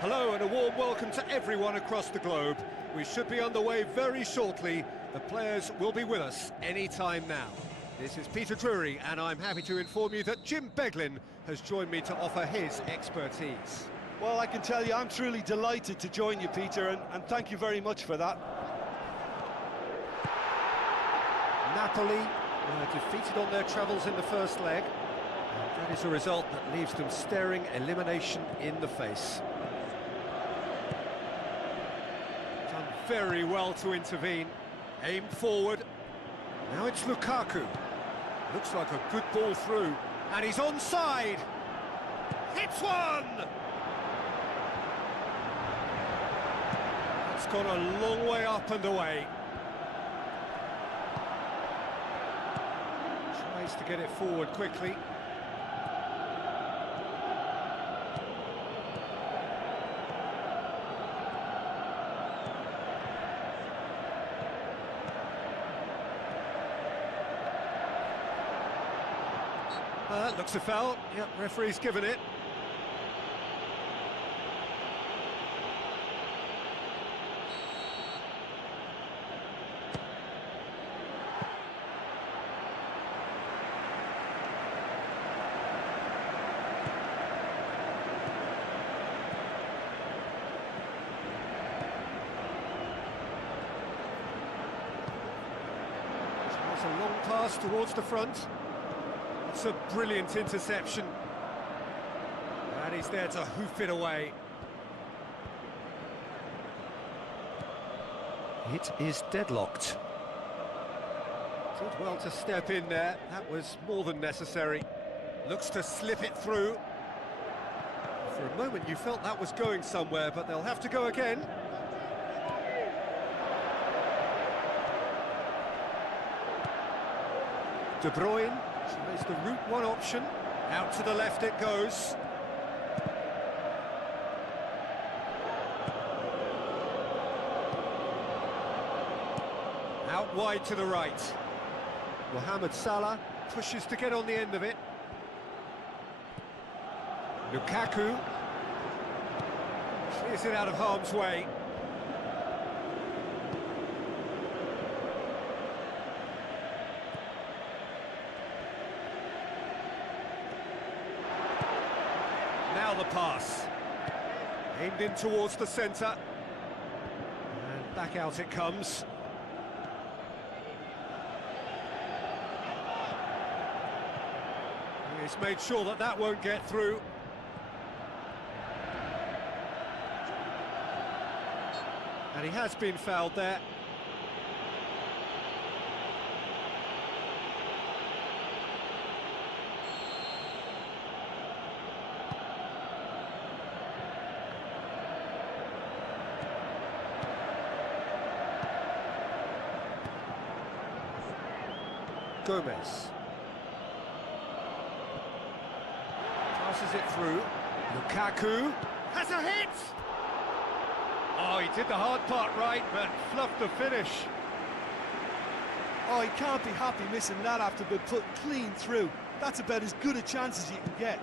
Hello and a warm welcome to everyone across the globe. We should be underway very shortly. The players will be with us any time now. This is Peter Drury and I'm happy to inform you that Jim Beglin has joined me to offer his expertise. Well, I can tell you I'm truly delighted to join you, Peter, and thank you very much for that. Napoli were defeated on their travels in the first leg. And that is a result that leaves them staring elimination in the face. Very well to intervene, aimed forward, now it's Lukaku, looks like a good ball through, and he's onside, hits one! It's gone a long way up and away. Tries to get it forward quickly. Looks a foul. Yep, referee's given it. It's a long pass towards the front. It's a brilliant interception. And he's there to hoof it away. It is deadlocked. Did well to step in there. That was more than necessary. Looks to slip it through. For a moment you felt that was going somewhere, but they'll have to go again. De Bruyne. Tries the route one option, out to the left it goes. Out wide to the right. Mohamed Salah pushes to get on the end of it. Lukaku clears it out of harm's way. Now the pass, aimed in towards the centre, and back out it comes. He's made sure that that won't get through. And he has been fouled there. Gomez passes it through. Lukaku has a hit! Oh, he did the hard part right, but fluffed the finish. Oh, he can't be happy missing that after being put clean through. That's about as good a chance as you can get.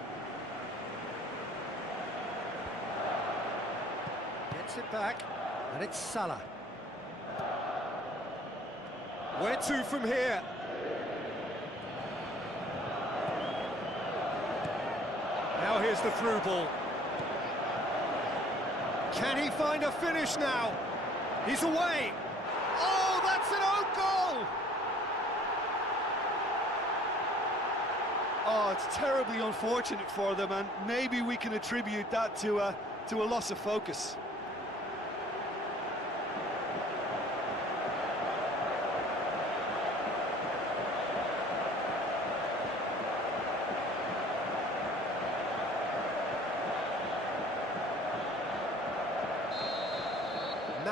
Gets it back, and it's Salah. Where to from here? Now here's the through ball. Can he find a finish now? He's away. Oh, that's an own goal! Oh, it's terribly unfortunate for them, and maybe we can attribute that to a loss of focus.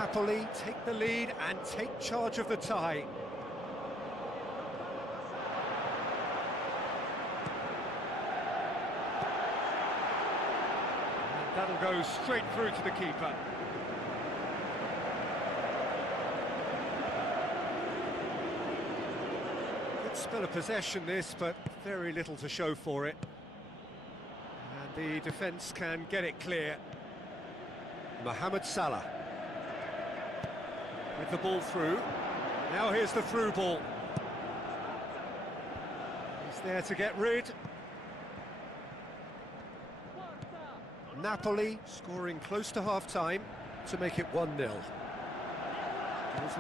Napoli take the lead and take charge of the tie. And that'll go straight through to the keeper. Good spell of possession this, but very little to show for it. And the defence can get it clear. Mohamed Salah with the ball through. Now here's the through ball. He's there to get rid. Napoli scoring close to half-time to make it 1-0. Goes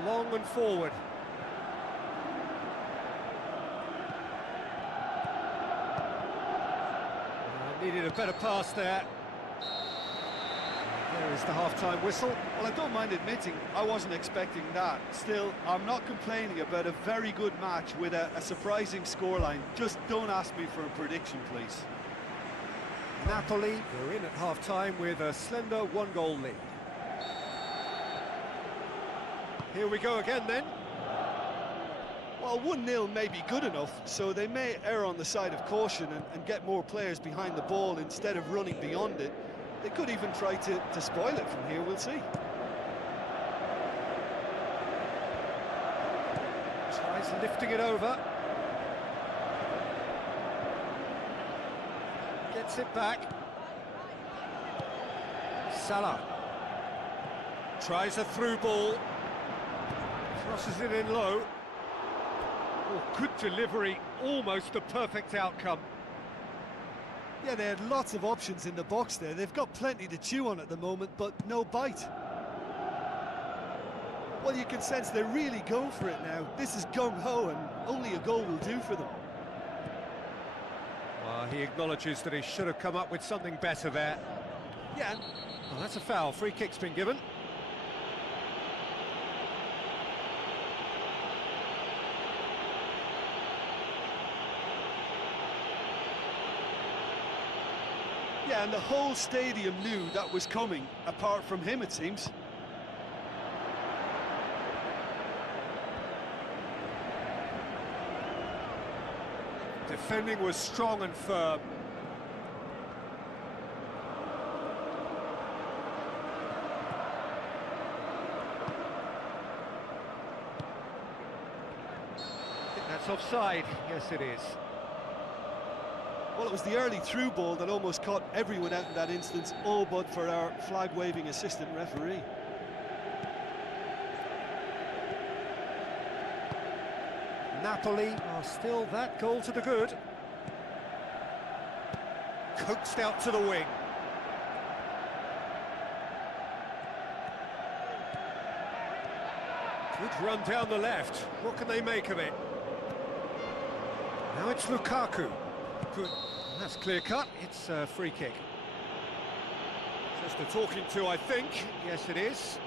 long and forward. Needed a better pass there. There is the half-time whistle. Well, I don't mind admitting I wasn't expecting that. Still, I'm not complaining about a very good match with a surprising scoreline. Just don't ask me for a prediction, please. Napoli are in at half-time with a slender one-goal lead. Here we go again then. Well, 1-0 may be good enough, so they may err on the side of caution and get more players behind the ball instead of running beyond it. They could even try to spoil it from here, we'll see. Tries lifting it over. Gets it back. Salah. Tries a through ball. Crosses it in low. Oh, good delivery, almost the perfect outcome. Yeah, they had lots of options in the box there. They've got plenty to chew on at the moment, but no bite. Well, you can sense they're really going for it now. This is gung-ho, and only a goal will do for them. Well, he acknowledges that he should have come up with something better there. Yeah. Oh, that's a foul. Free kick's been given. Yeah, and the whole stadium knew that was coming, apart from him, it seems. Defending was strong and firm. I think that's offside. Yes, it is. Well, it was the early through ball that almost caught everyone out in that instance, all but for our flag-waving assistant referee. Napoli are still that goal to the good. Coaxed out to the wing. Good run down the left. What can they make of it? Now it's Lukaku. Good. That's clear-cut. It's a free kick. Just a talking to, I think. Yes, it is.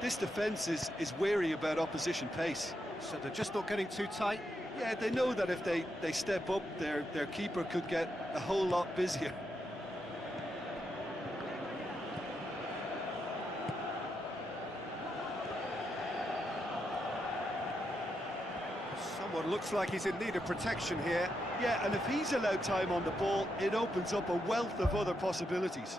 This defence is wary about opposition pace. So they're just not getting too tight? Yeah, they know that if they step up, their keeper could get a whole lot busier. Someone looks like he's in need of protection here. Yeah, and if he's allowed time on the ball, it opens up a wealth of other possibilities.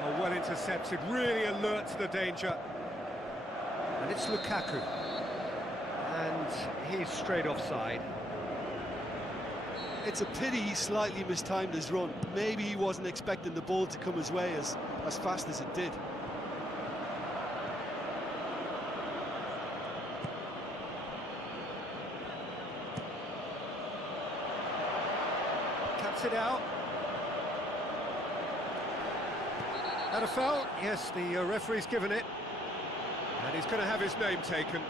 Oh, well intercepted, really alert to the danger. And it's Lukaku. And he's straight offside. It's a pity he slightly mistimed his run. Maybe he wasn't expecting the ball to come his way as fast as it did. cuts it out. Had a foul? Yes, the referee's given it. And he's going to have his name taken.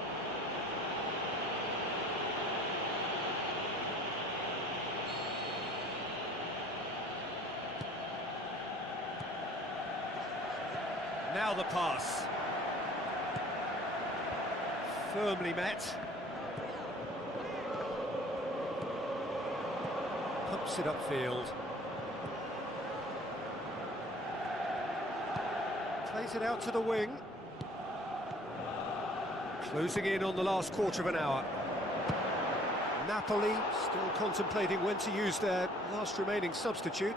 Now the pass. Firmly met. Pumps it upfield. Plays it out to the wing. Closing in on the last quarter of an hour. Napoli still contemplating when to use their last remaining substitute.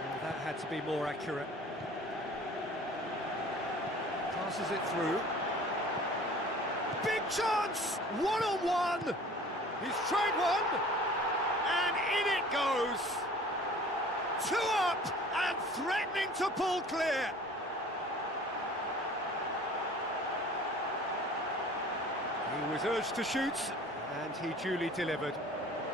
Well, that had to be more accurate. Passes it through. Big chance! One-on-one! He's tried one, and in it goes. Two up, and threatening to pull clear. He was urged to shoot, and he duly delivered.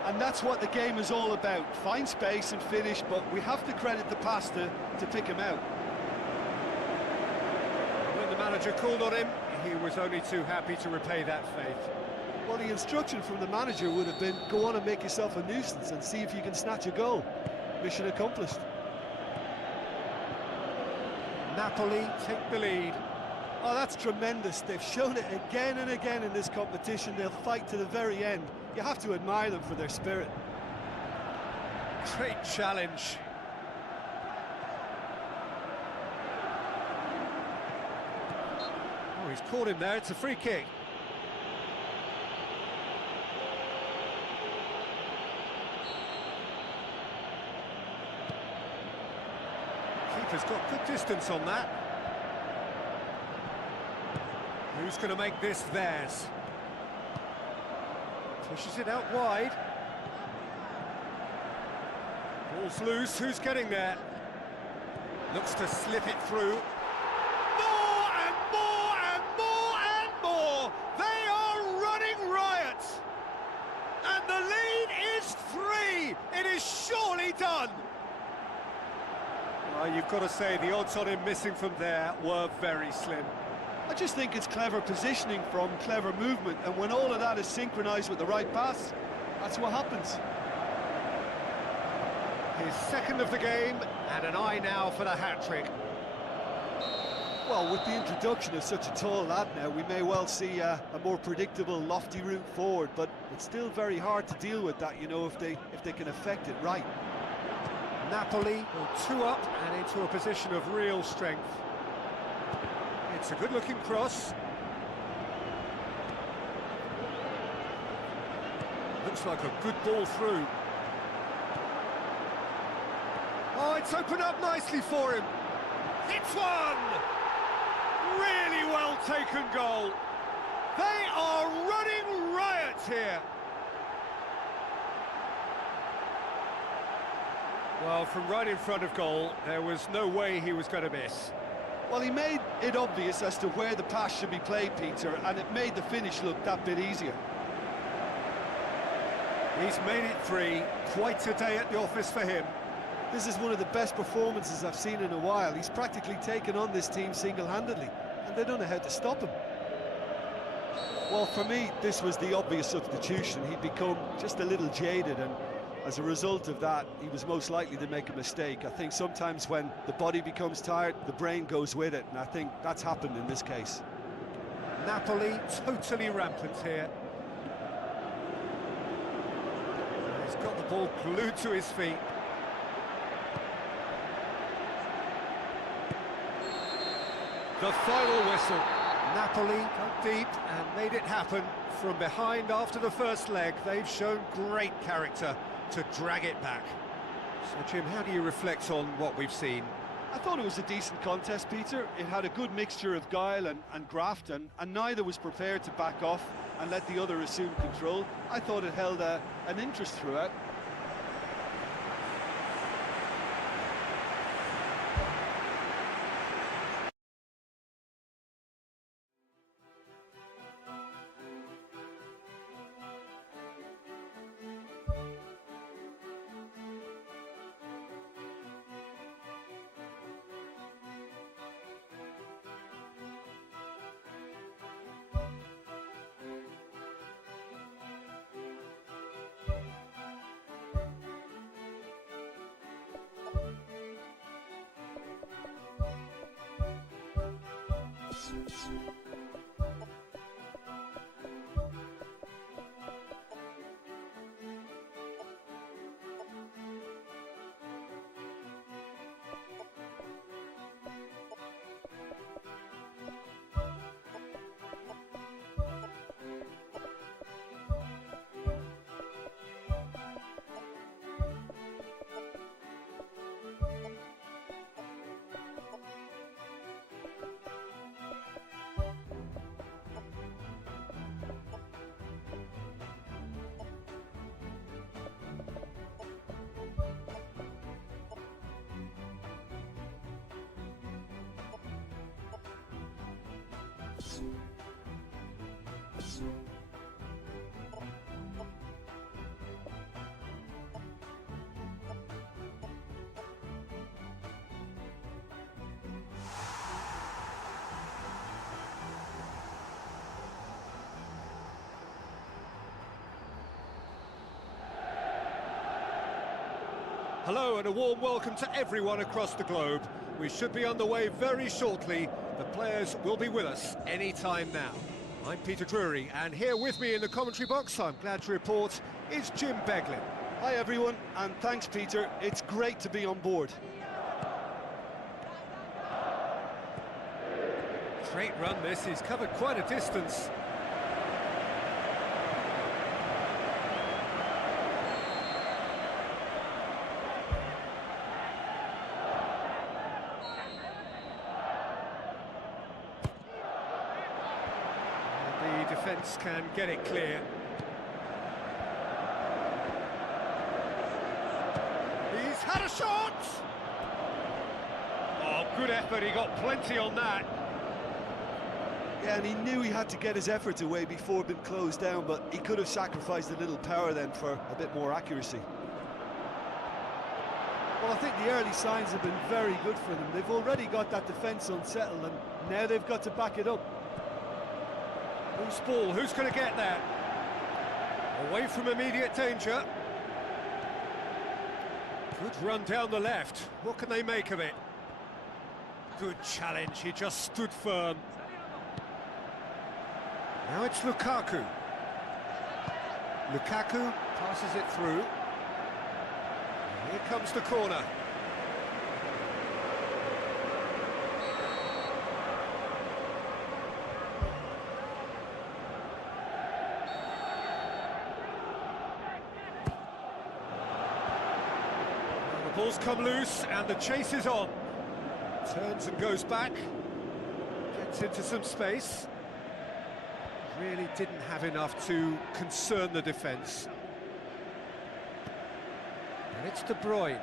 And that's what the game is all about. Find space and finish, but we have to credit the pass to pick him out. When the manager called on him, he was only too happy to repay that faith. Well, the instruction from the manager would have been, go on and make yourself a nuisance and see if you can snatch a goal. Mission accomplished. Napoli take the lead. Oh, that's tremendous. They've shown it again and again in this competition. They'll fight to the very end. You have to admire them for their spirit. Great challenge. Oh, he's caught him there. It's a free kick. Keeper's got good distance on that. Who's going to make this theirs? Pushes it out wide. Ball's loose, who's getting there? Looks to slip it through. More and more and more and more! They are running riot! And the lead is 3! It is surely done! Well, you've got to say the odds on him missing from there were very slim. I just think it's clever positioning from clever movement, and when all of that is synchronised with the right pass, that's what happens. His second of the game, and an eye now for the hat-trick. Well, with the introduction of such a tall lad now, we may well see a more predictable, lofty route forward, but it's still very hard to deal with that, you know, if they can affect it right. Napoli go 2 up and into a position of real strength. It's a good-looking cross. Looks like a good ball through. Oh, it's opened up nicely for him. Hits one! Really well taken goal. They are running riot here. Well, from right in front of goal, there was no way he was going to miss. Well, he made it obvious as to where the pass should be played, Peter, and it made the finish look that bit easier. He's made it 3. Quite a day at the office for him. This is one of the best performances I've seen in a while. He's practically taken on this team single-handedly, and they don't know how to stop him. Well, for me, this was the obvious substitution. He'd become just a little jaded, and as a result of that, he was most likely to make a mistake. I think sometimes when the body becomes tired, the brain goes with it, and I think that's happened in this case. Napoli totally rampant here. He's got the ball glued to his feet. The final whistle. Napoli got deep and made it happen from behind after the first leg. They've shown great character to drag it back. So, Jim, how do you reflect on what we've seen? I thought it was a decent contest, Peter. It had a good mixture of guile and graft, and neither was prepared to back off and let the other assume control. I thought it held an interest throughout. Hello and a warm welcome to everyone across the globe. We should be on the way very shortly. The players will be with us any time now. I'm Peter Drury, and here with me in the commentary box, I'm glad to report, is Jim Beglin. Hi everyone, and thanks Peter, it's great to be on board. Great run this, he's covered quite a distance. The defence can get it clear. He's had a shot! Oh, good effort, he got plenty on that. Yeah, and he knew he had to get his efforts away before being closed down, but he could have sacrificed a little power then for a bit more accuracy. Well, I think the early signs have been very good for them. They've already got that defence unsettled, and now they've got to back it up. Loose ball, who's going to get that? Away from immediate danger. Good run down the left. What can they make of it? Good challenge, he just stood firm. Now it's Lukaku. Lukaku passes it through. Here comes the corner. The ball's come loose and the chase is on. Turns and goes back. Gets into some space. Really didn't have enough to concern the defence. And it's De Bruyne.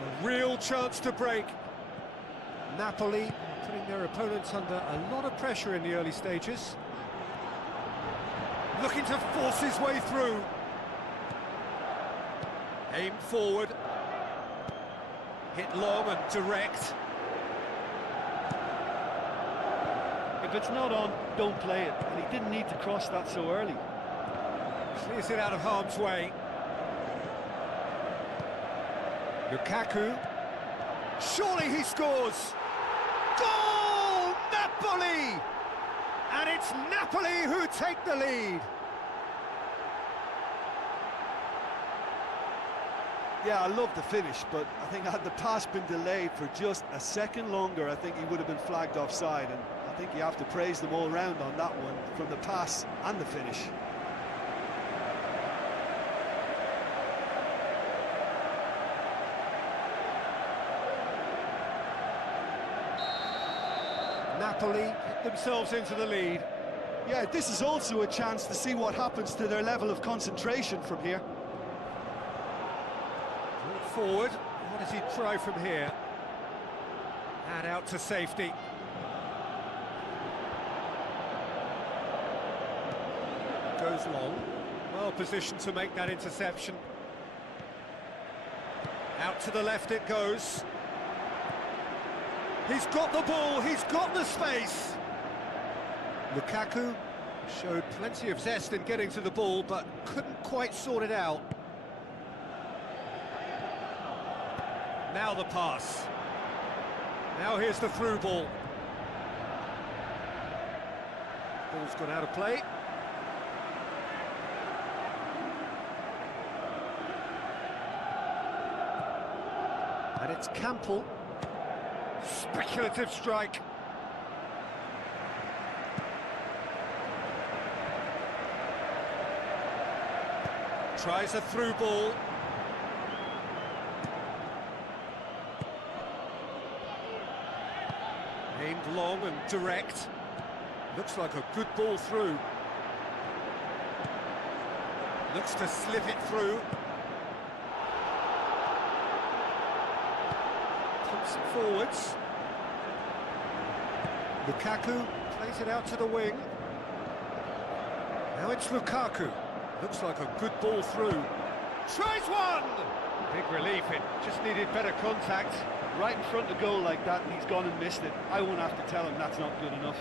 A real chance to break. Napoli putting their opponents under a lot of pressure in the early stages. Looking to force his way through. Aimed forward. Hit long and direct. If it's not on, don't play it, and he didn't need to cross that so early. Clears it out of harm's way. Lukaku. Surely he scores! Goal! Napoli! And it's Napoli who take the lead. Yeah, I love the finish, but I think had the pass been delayed for just a second longer, I think he would have been flagged offside, and I think you have to praise them all round on that one, from the pass and the finish. Napoli get themselves into the lead. Yeah, this is also a chance to see what happens to their level of concentration from here. Forward, what does he try from here? And out to safety. Goes long, well positioned to make that interception. Out to the left it goes. He's got the ball, he's got the space. Lukaku showed plenty of zest in getting to the ball, but couldn't quite sort it out. Now the pass. Now here's the through ball. Ball's gone out of play. And it's Campbell. Speculative strike. Tries a through ball. Aimed long and direct. Looks like a good ball through. Looks to slip it through. Pumps it forwards. Lukaku plays it out to the wing. Now it's Lukaku. Looks like a good ball through. Tries one! Big relief, it just needed better contact. Right in front of goal like that, and he's gone and missed it. I won't have to tell him that's not good enough.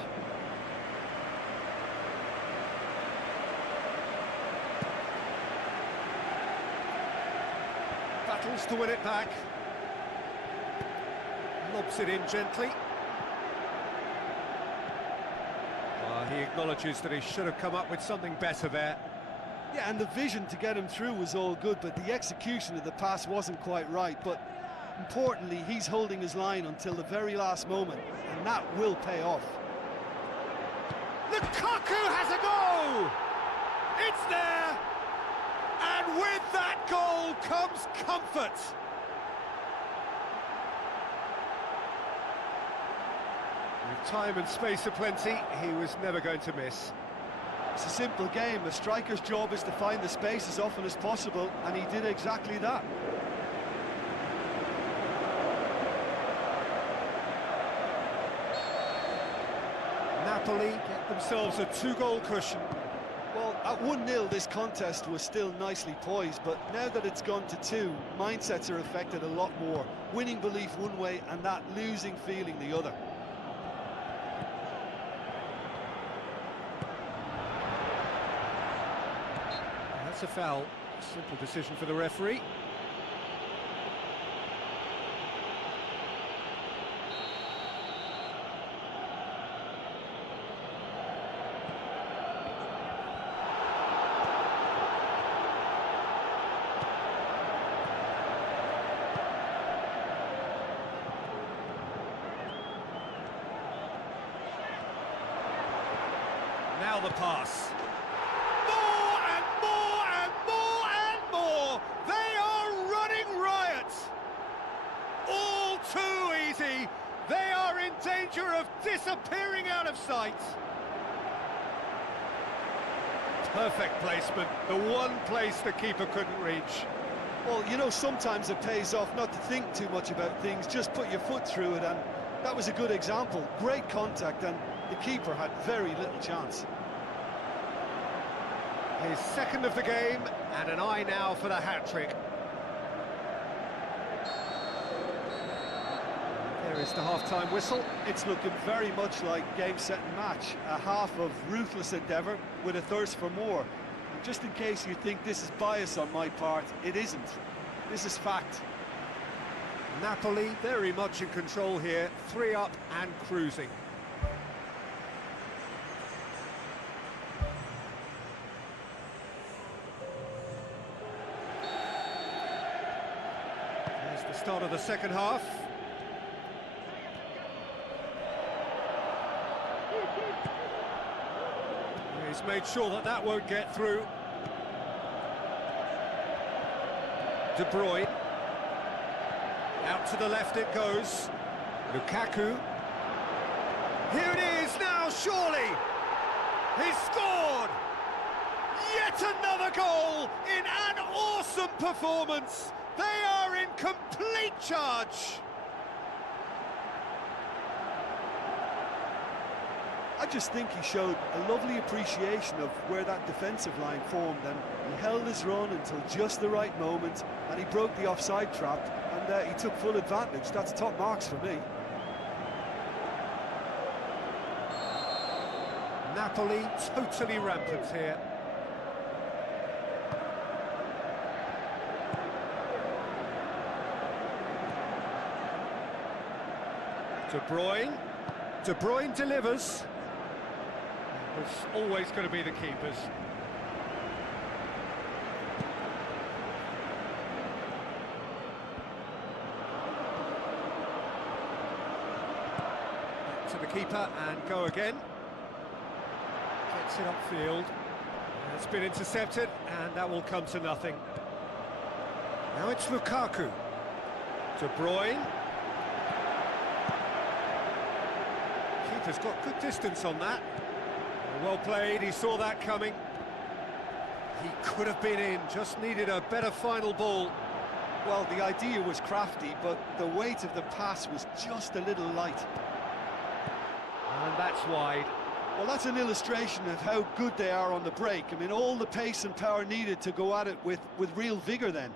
Battles to win it back. Lobs it in gently. He acknowledges that he should have come up with something better there. Yeah, and the vision to get him through was all good, but the execution of the pass wasn't quite right. But importantly, he's holding his line until the very last moment, and that will pay off. Lukaku has a go! It's there! And with that goal comes comfort! With time and space aplenty, he was never going to miss. It's a simple game. A striker's job is to find the space as often as possible, and he did exactly that. Napoli get themselves a two-goal cushion. Well, at 1-0 this contest was still nicely poised, but now that it's gone to 2, mindsets are affected a lot more. Winning belief one way and that losing feeling the other. That's a foul. Simple decision for the referee. Now the pass. More and more and more and more. They are running riot. All too easy. They are in danger of disappearing out of sight. Perfect placement. The one place the keeper couldn't reach. Well, you know, sometimes it pays off not to think too much about things, just put your foot through it, and that was a good example. Great contact, and the keeper had very little chance. His second of the game, and an eye now for the hat-trick. There is the half-time whistle. It's looking very much like game, set and match. A half of ruthless endeavour with a thirst for more. And just in case you think this is bias on my part, it isn't. This is fact. Napoli very much in control here, 3 up and cruising. There's the start of the second half. He's made sure that that won't get through. De Bruyne. Out to the left it goes. Lukaku. Here it is now, surely. He's scored. Yet another goal in an awesome performance. They are in complete charge. I just think he showed a lovely appreciation of where that defensive line formed, and he held his run until just the right moment, and he broke the offside trap, and he took full advantage. That's top marks for me. Napoli totally rampant here. De Bruyne. De Bruyne delivers. It's always going to be the keepers. To the keeper and go again. Gets it upfield. It's been intercepted and that will come to nothing. Now it's Lukaku. De Bruyne. Keeper's got good distance on that. Well played, he saw that coming. He could have been in, just needed a better final ball. Well, the idea was crafty, but the weight of the pass was just a little light. And that's wide. Well, that's an illustration of how good they are on the break. I mean, all the pace and power needed to go at it with real vigour then.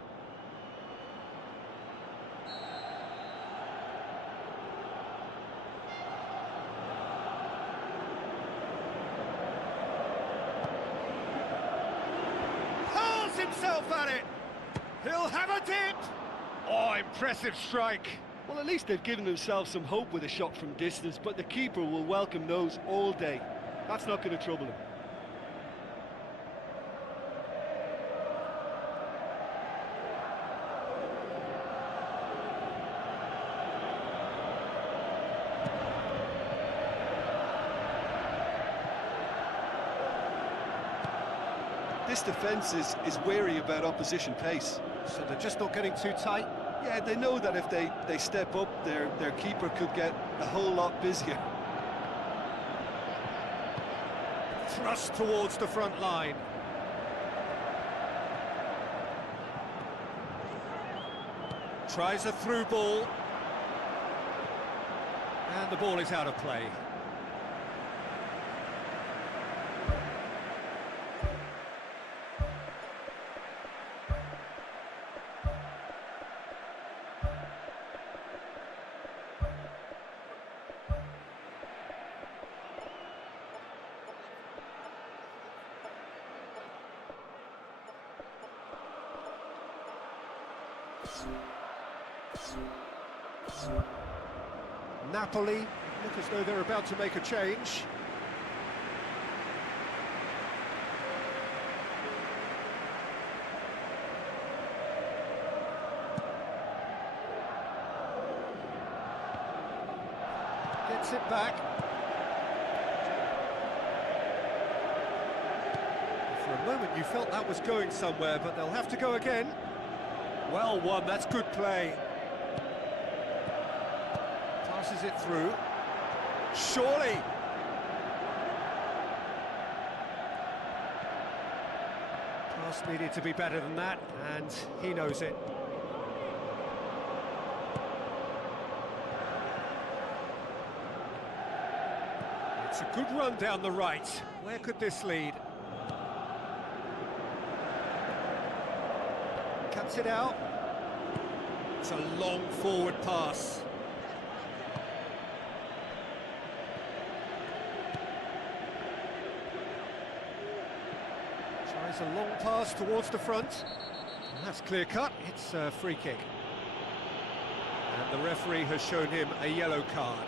Hurls himself at it! He'll have a dip! Oh, impressive strike. Well, at least they've given themselves some hope with a shot from distance, but the keeper will welcome those all day. That's not going to trouble him. This defence is wary about opposition pace. So they're just not getting too tight? Yeah, they know that if they step up, their keeper could get a whole lot busier. Thrust towards the front line. Tries a through ball. And the ball is out of play. Napoli look as though they're about to make a change. Gets it back. For a moment you felt that was going somewhere, but they'll have to go again. Well won, that's good play. Passes it through. Surely! Pass needed to be better than that, and he knows it. It's a good run down the right. Where could this lead? Cuts it out. It's a long forward pass. Tries a long pass towards the front. And that's clear cut. It's a free kick. And the referee has shown him a yellow card.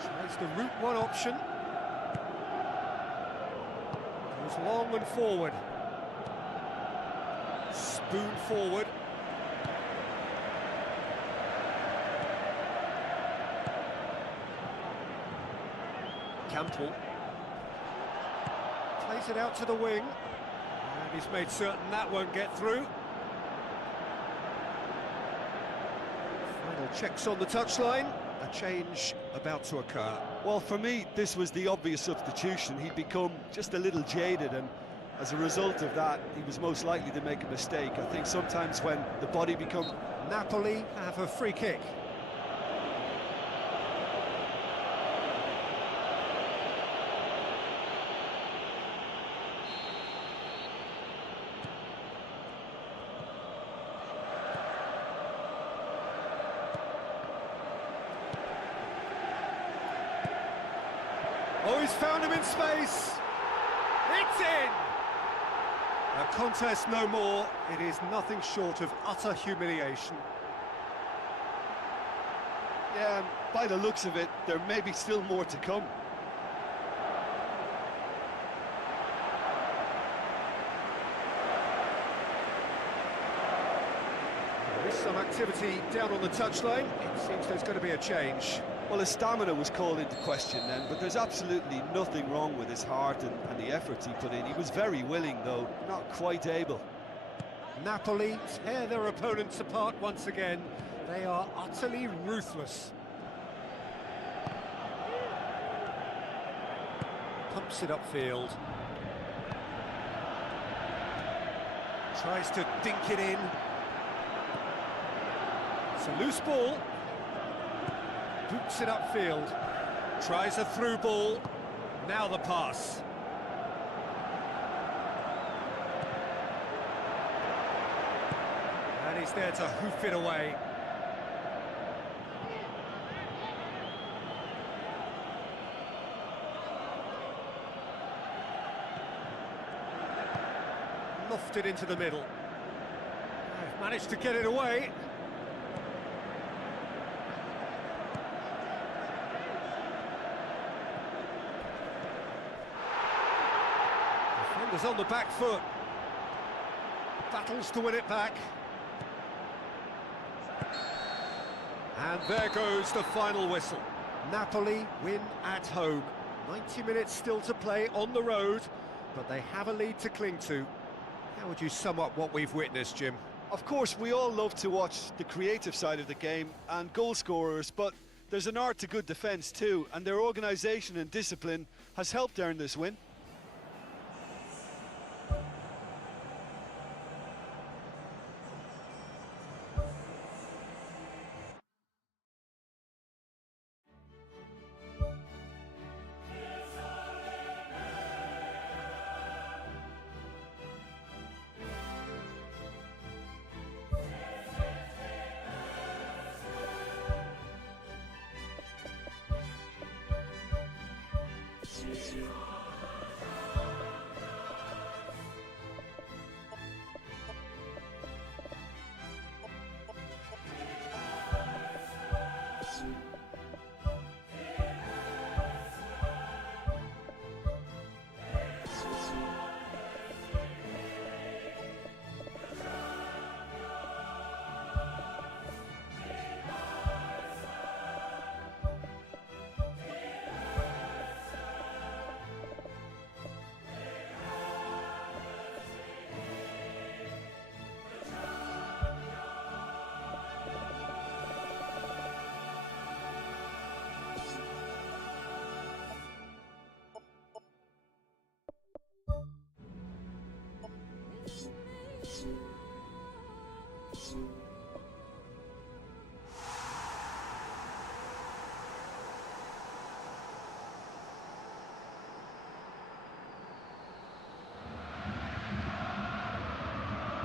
Tries the route one option. Goes long and forward. Spoon forward. Campbell. Plays it out to the wing. And he's made certain that won't get through. Final checks on the touchline. A change about to occur. Well, for me, this was the obvious substitution. He'd become just a little jaded, and as a result of that, he was most likely to make a mistake. I think sometimes when the body becomes... Napoli have a free kick. Oh, he's found him in space. It's in! A contest no more. It is nothing short of utter humiliation. Yeah, and by the looks of it, there may be still more to come. There is some activity down on the touchline. It seems there's going to be a change. Well, his stamina was called into question then, but there's absolutely nothing wrong with his heart and the efforts he put in. He was very willing, though, not quite able. Napoli tear their opponents apart once again. They are utterly ruthless. Pumps it upfield. Tries to dink it in. It's a loose ball. Boots it upfield. Tries a through ball. Now the pass. And he's there to hoof it away. Lofted into the middle. They've managed to get it away. Defenders on the back foot. Battles to win it back. And there goes the final whistle. Napoli win at home. 90 minutes still to play on the road, but they have a lead to cling to. How would you sum up what we've witnessed, Jim? Of course, we all love to watch the creative side of the game and goal scorers, but there's an art to good defence too, and their organisation and discipline has helped earn this win.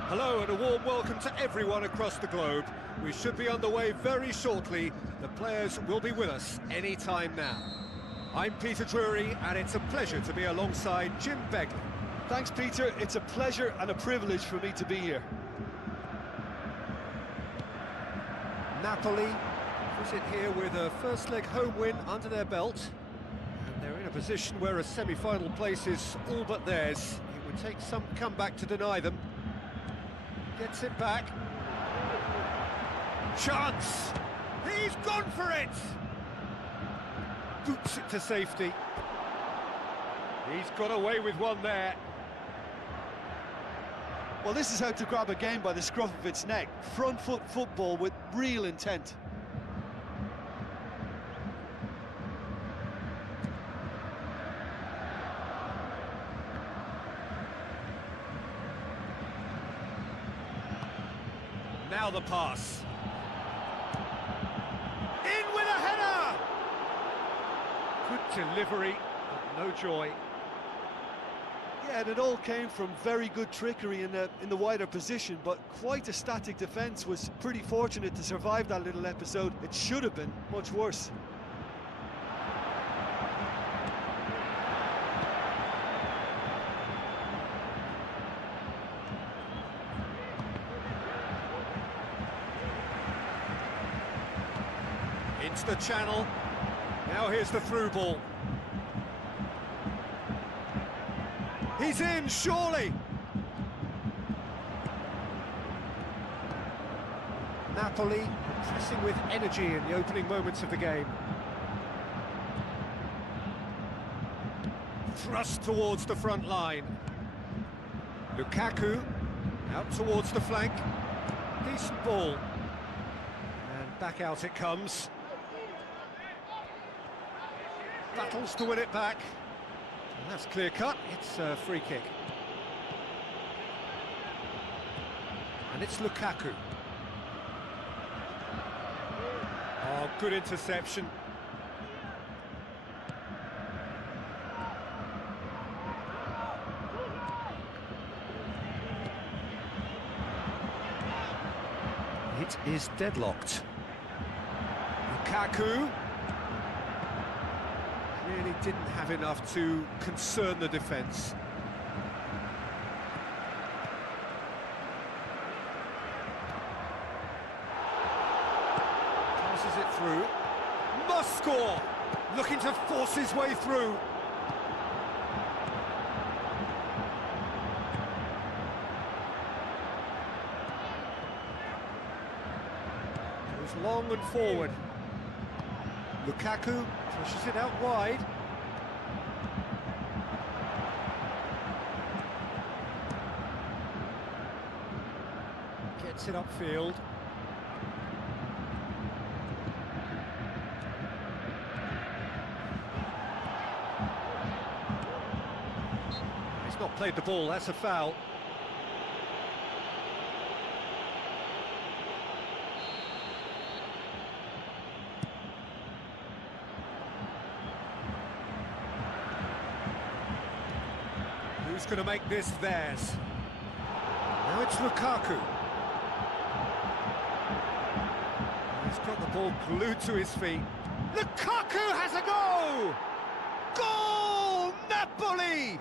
Hello and a warm welcome to everyone across the globe. We should be underway very shortly. The players will be with us any time now. I'm Peter Drury and it's a pleasure to be alongside Jim Begley. Thanks, Peter. It's a pleasure and a privilege for me to be here. Napoli visit here with a first leg home win under their belt. And they're in a position where a semi-final place is all but theirs. It would take some comeback to deny them. Gets it back. Chance! He's gone for it! Boots it to safety. He's got away with one there. Well, this is how to grab a game by the scruff of its neck. Front foot football with real intent. Now the pass. In with a header! Good delivery, but no joy. Yeah, and it all came from very good trickery in the wider position, but quite a static defence. Was pretty fortunate to survive that little episode. It should have been much worse. the channel. Now here's the through ball. He's in, surely! Napoli pressing with energy in the opening moments of the game. Thrust towards the front line. Lukaku out towards the flank. Decent ball. And back out it comes. Battles to win it back. And that's clear cut. It's a free kick. And it's Lukaku. Oh, good interception. It is deadlocked. Lukaku really didn't have enough to concern the defence. Passes it through. Must score! Looking to force his way through. Goes long and forward. Lukaku pushes it out wide. Gets it upfield. He's not played the ball, that's a foul. Who's going to make this theirs? Now it's Lukaku. He's got the ball glued to his feet. Lukaku has a goal! Goal! Napoli!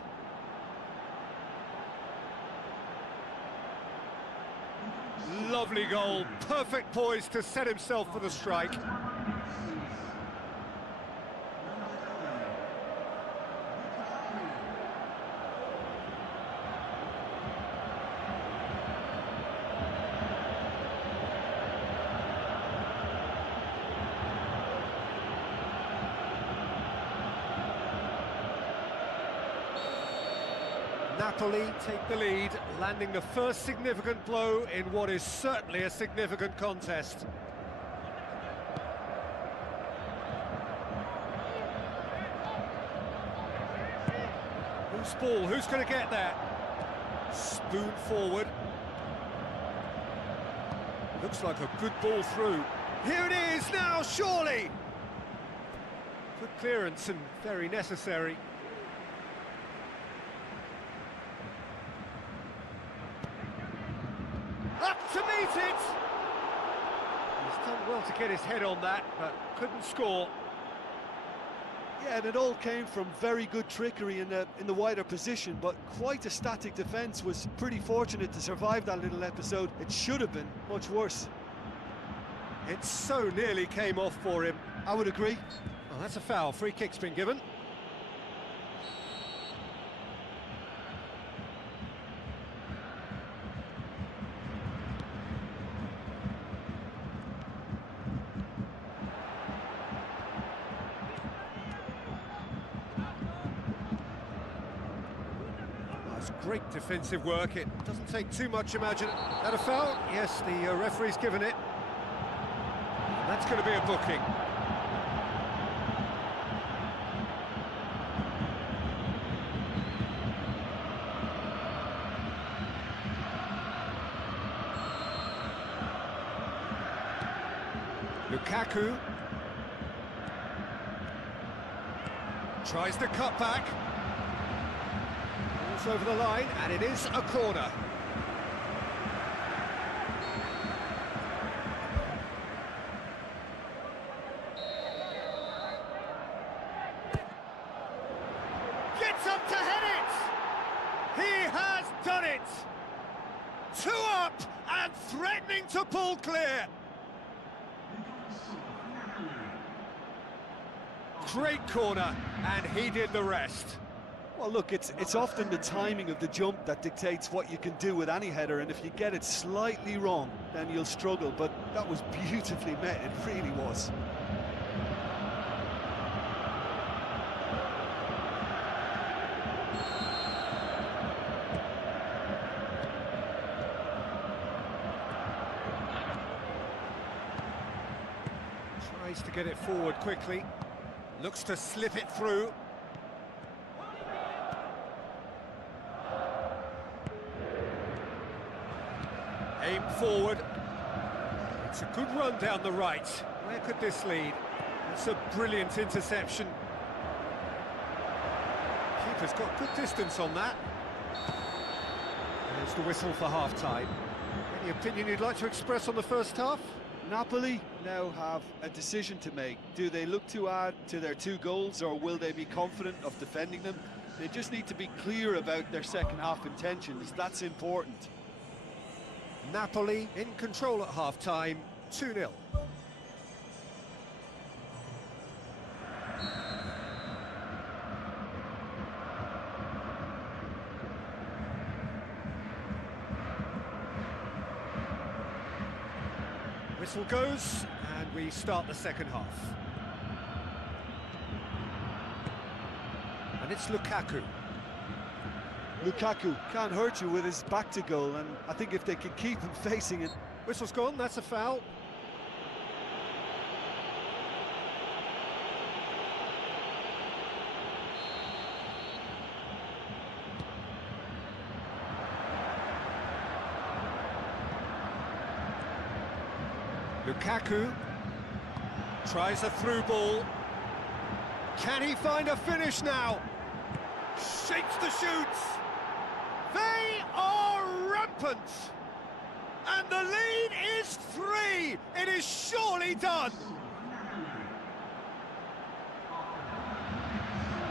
Lovely goal, perfect poise to set himself for the strike. Napoli take the lead, landing the first significant blow in what is certainly a significant contest. Loose ball, who's going to get there? Spoon forward. Looks like a good ball through. Here it is now, surely! Good clearance and very necessary. Up to meet it! He's done well to get his head on that, but couldn't score. Yeah, and it all came from very good trickery in the wider position, but quite a static defence. Was pretty fortunate to survive that little episode. It should have been much worse. It so nearly came off for him. I would agree. Well, that's a foul. Free kick's been given. Great defensive work. It doesn't take too much imagination. That a foul? Yes, the referee's given it. And that's going to be a booking. Lukaku tries the cutback. Over the line, and it is a corner. Gets up to head it! He has done it! 2 up and threatening to pull clear. Great corner, and he did the rest. Well, look, it's often the timing of the jump that dictates what you can do with any header, and if you get it slightly wrong, then you'll struggle, but that was beautifully met, it really was. Tries to get it forward quickly, looks to slip it through. Aim forward. It's a good run down the right. Where could this lead? It's a brilliant interception. Keeper's got good distance on that. And there's the whistle for half-time. Any opinion you'd like to express on the first half? Napoli now have a decision to make. Do they look to add to their 2 goals, or will they be confident of defending them? They just need to be clear about their second half intentions. That's important. Napoli in control at half-time, 2-0. Whistle goes, and we start the second half. And it's Lukaku. Lukaku can't hurt you with his back to goal, and I think if they can keep him facing it... Whistle's gone, that's a foul. Lukaku tries a through ball. Can he find a finish now? Shakes the shoots. They are rampant. And the lead is 3. It is surely done.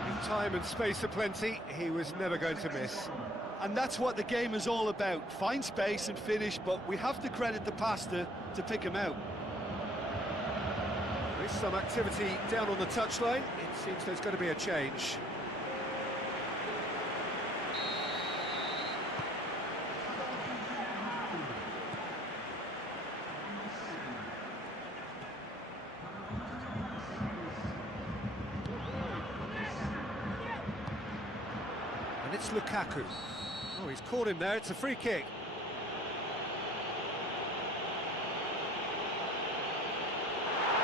With time and space aplenty, he was never going to miss. And that's what the game is all about. Find space and finish, but we have to credit the pass to pick him out. There's some activity down on the touchline. It seems there's going to be a change. And it's Lukaku. Oh, he's caught him there. It's a free kick.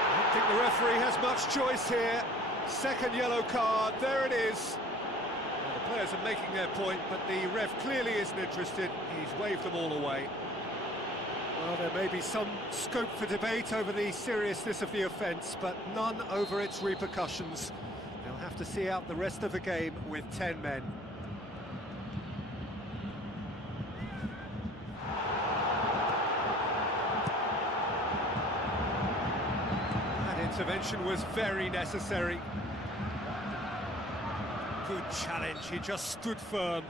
I don't think the referee has much choice here. Second yellow card, there it is. Well, the players are making their point, but the ref clearly isn't interested. He's waved them all away. Well, there may be some scope for debate over the seriousness of the offence, but none over its repercussions. They'll have to see out the rest of the game with 10 men. Intervention was very necessary. Good challenge, he just stood firm.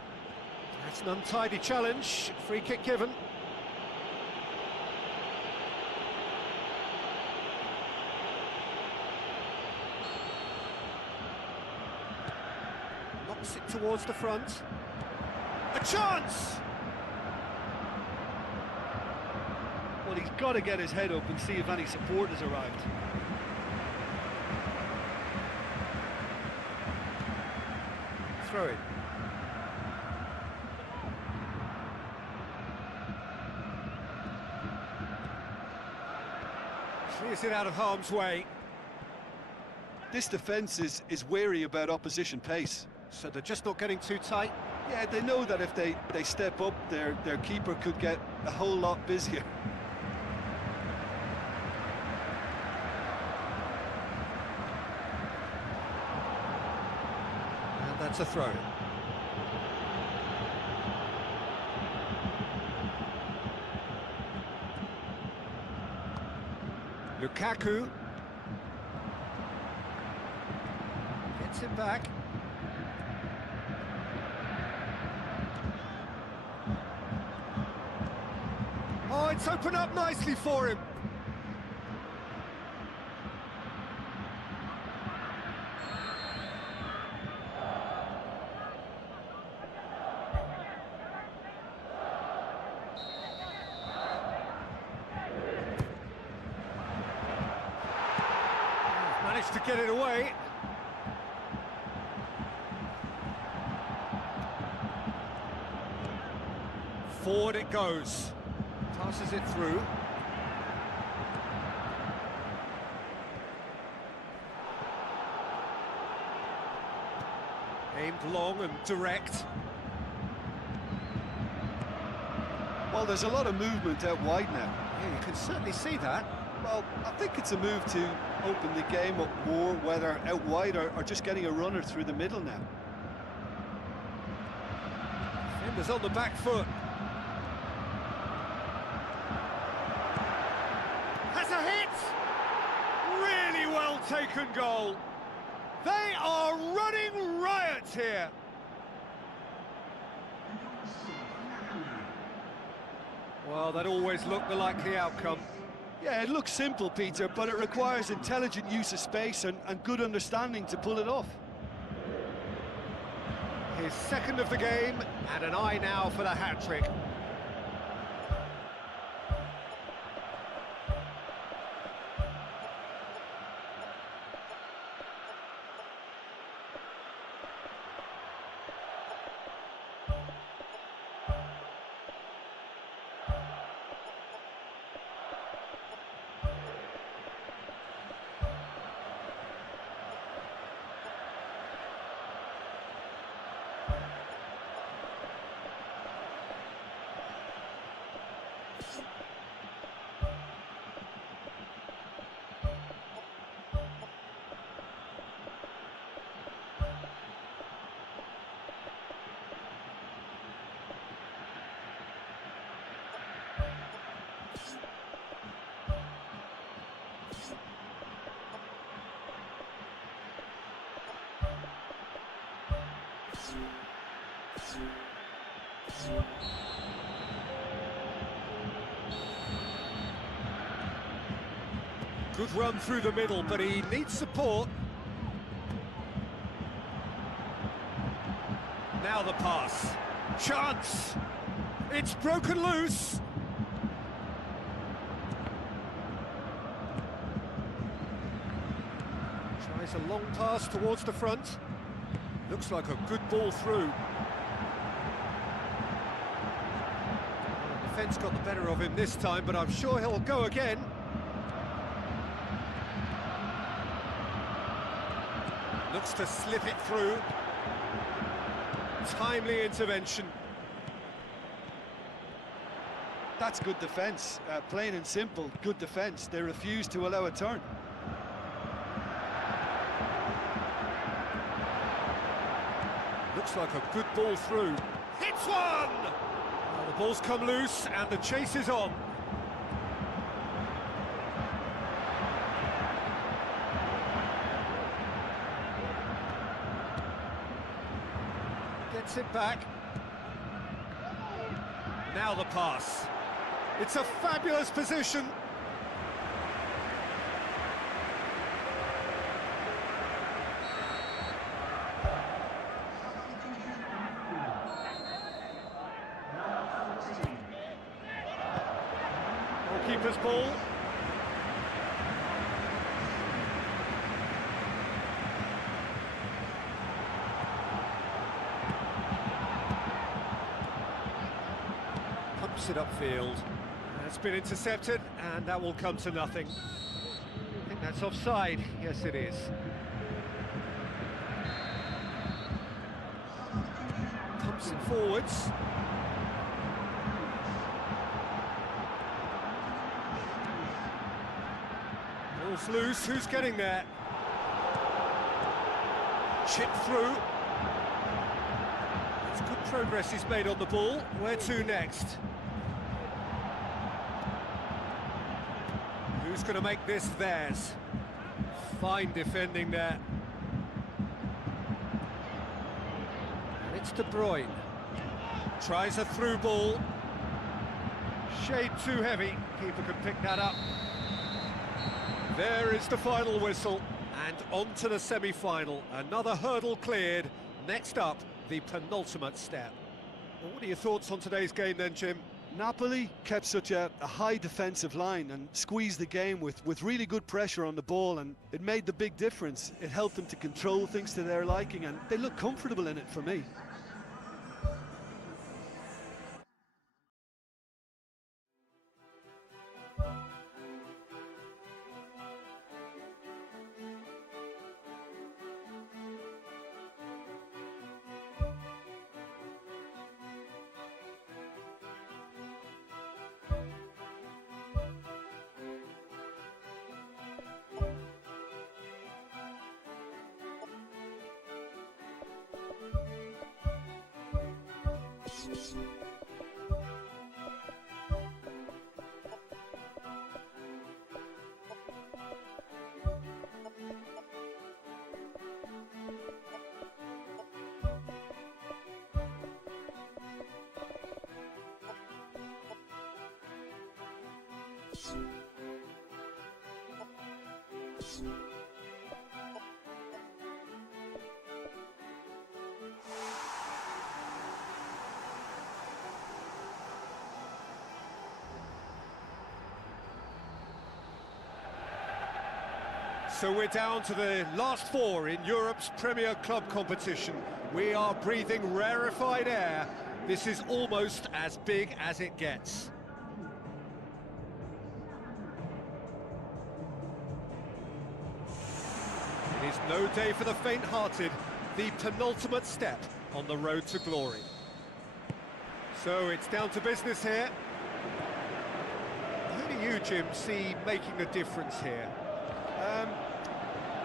That's an untidy challenge, free kick given. Knocks it towards the front. A chance! Well, he's got to get his head up and see if any support has arrived. Throw it. Clears it out of harm's way. This defence is wary about opposition pace. So they're just not getting too tight? Yeah, they know that if they step up, their keeper could get a whole lot busier. That's a throw. Lukaku gets him back. Oh, it's opened up nicely for him. get it away. Forward it goes. Passes it through. Aimed long and direct. Well, there's a lot of movement out wide now. Yeah, you can certainly see that. Well, I think it's a move to open the game up more, whether out wide or just getting a runner through the middle now. Defender's on the back foot. Has a hit! Really well taken goal. They are running riot here. Well, that always looked the likely outcome. Yeah, it looks simple, Peter, but it requires intelligent use of space and good understanding to pull it off. His second of the game, and an eye now for the hat-trick. Good run through the middle, but he needs support. Now the pass. Chance! It's broken loose! Tries a long pass towards the front. Looks like a good ball through. Well, the defence got the better of him this time, but I'm sure he'll go again. Looks to slip it through. Timely intervention. That's good defence, plain and simple, good defence. They refuse to allow a turn. Looks like a good ball through. Hits one! Well, the ball's come loose and the chase is on. Gets it back. Now the pass. It's a fabulous position. Goalkeeper's ball. Pumps it upfield. That's been intercepted, and that will come to nothing. I think that's offside. Yes, it is. Pumps it forwards. Ball's loose. Who's getting there? Chip through. It's good progress he's made on the ball. Where to next? Who's going to make this theirs? Fine defending there. And it's De Bruyne. Tries a through ball. Shade too heavy. Keeper could pick that up. There is the final whistle. And on to the semi-final. Another hurdle cleared. Next up, the penultimate step. Well, what are your thoughts on today's game then, Jim? Napoli kept such a high defensive line and squeezed the game with really good pressure on the ball, and it made the big difference. It helped them to control things to their liking, and they look comfortable in it for me. So we're down to the last four in Europe's Premier Club competition. We are breathing rarefied air. This is almost as big as it gets. It is no day for the faint-hearted, the penultimate step on the road to glory. So it's down to business here. Who do you, Jim, see making a difference here?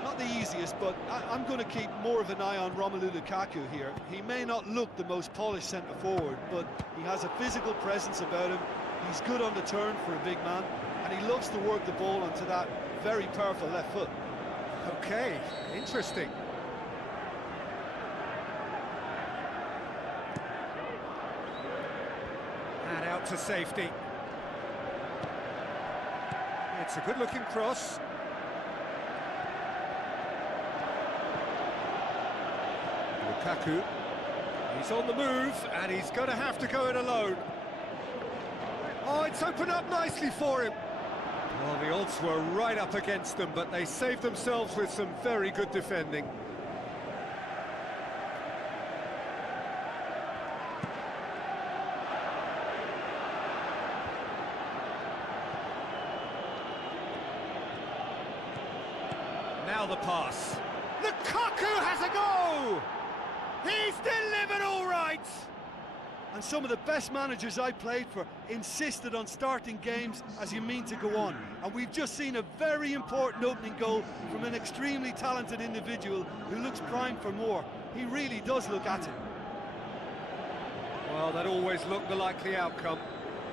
Not the easiest, but I'm going to keep more of an eye on Romelu Lukaku here. He may not look the most polished centre-forward, but he has a physical presence about him. He's good on the turn for a big man, and he loves to work the ball onto that very powerful left foot. Okay, interesting. And out to safety. It's a good-looking cross. Lukaku, he's on the move, and he's going to have to go it alone. Oh, it's opened up nicely for him. Well, the odds were right up against them, but they saved themselves with some very good defending. Now the pass. Lukaku has a go! He's delivered all right! And some of the best managers I played for insisted on starting games as you mean to go on. And we've just seen a very important opening goal from an extremely talented individual who looks primed for more. He really does look at it. Well, that always looked the likely outcome.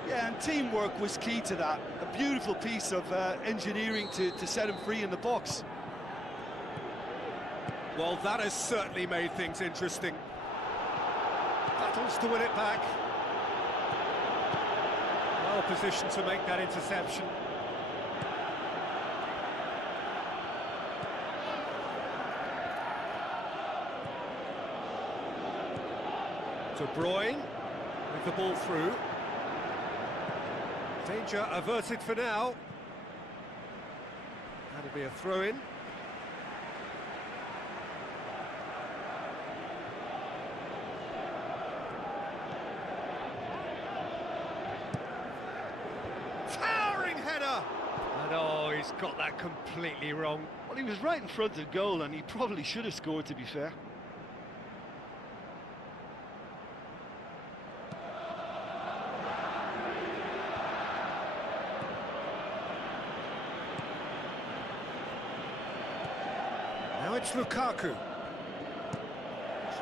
Yeah, and teamwork was key to that. A beautiful piece of engineering to set him free in the box. Well, that has certainly made things interesting. Battles to win it back. Well positioned to make that interception. De Bruyne with the ball through. Danger averted for now. That'll be a throw-in. And oh, he's got that completely wrong. Well, he was right in front of goal, and he probably should have scored, to be fair. Now it's Lukaku.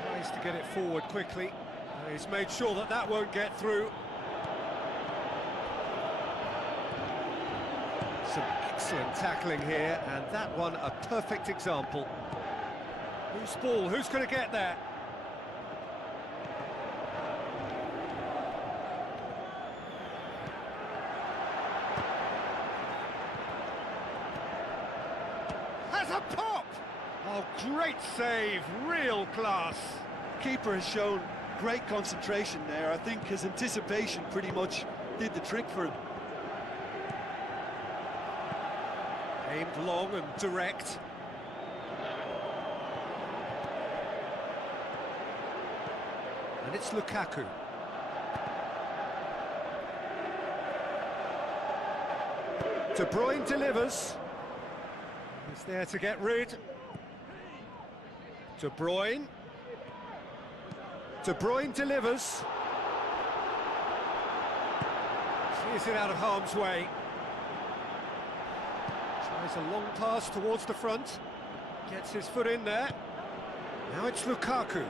Tries to get it forward quickly. And he's made sure that that won't get through. Some excellent tackling here, and that one a perfect example. Whose ball? Who's going to get there? Has a pop! Oh, great save, real class. Keeper has shown great concentration there. I think his anticipation pretty much did the trick for him. Aimed long and direct. And it's Lukaku. De Bruyne delivers. He's there to get rid. De Bruyne. De Bruyne delivers. Clears it out of harm's way. Tries a long pass towards the front. Gets his foot in there. Now it's Lukaku.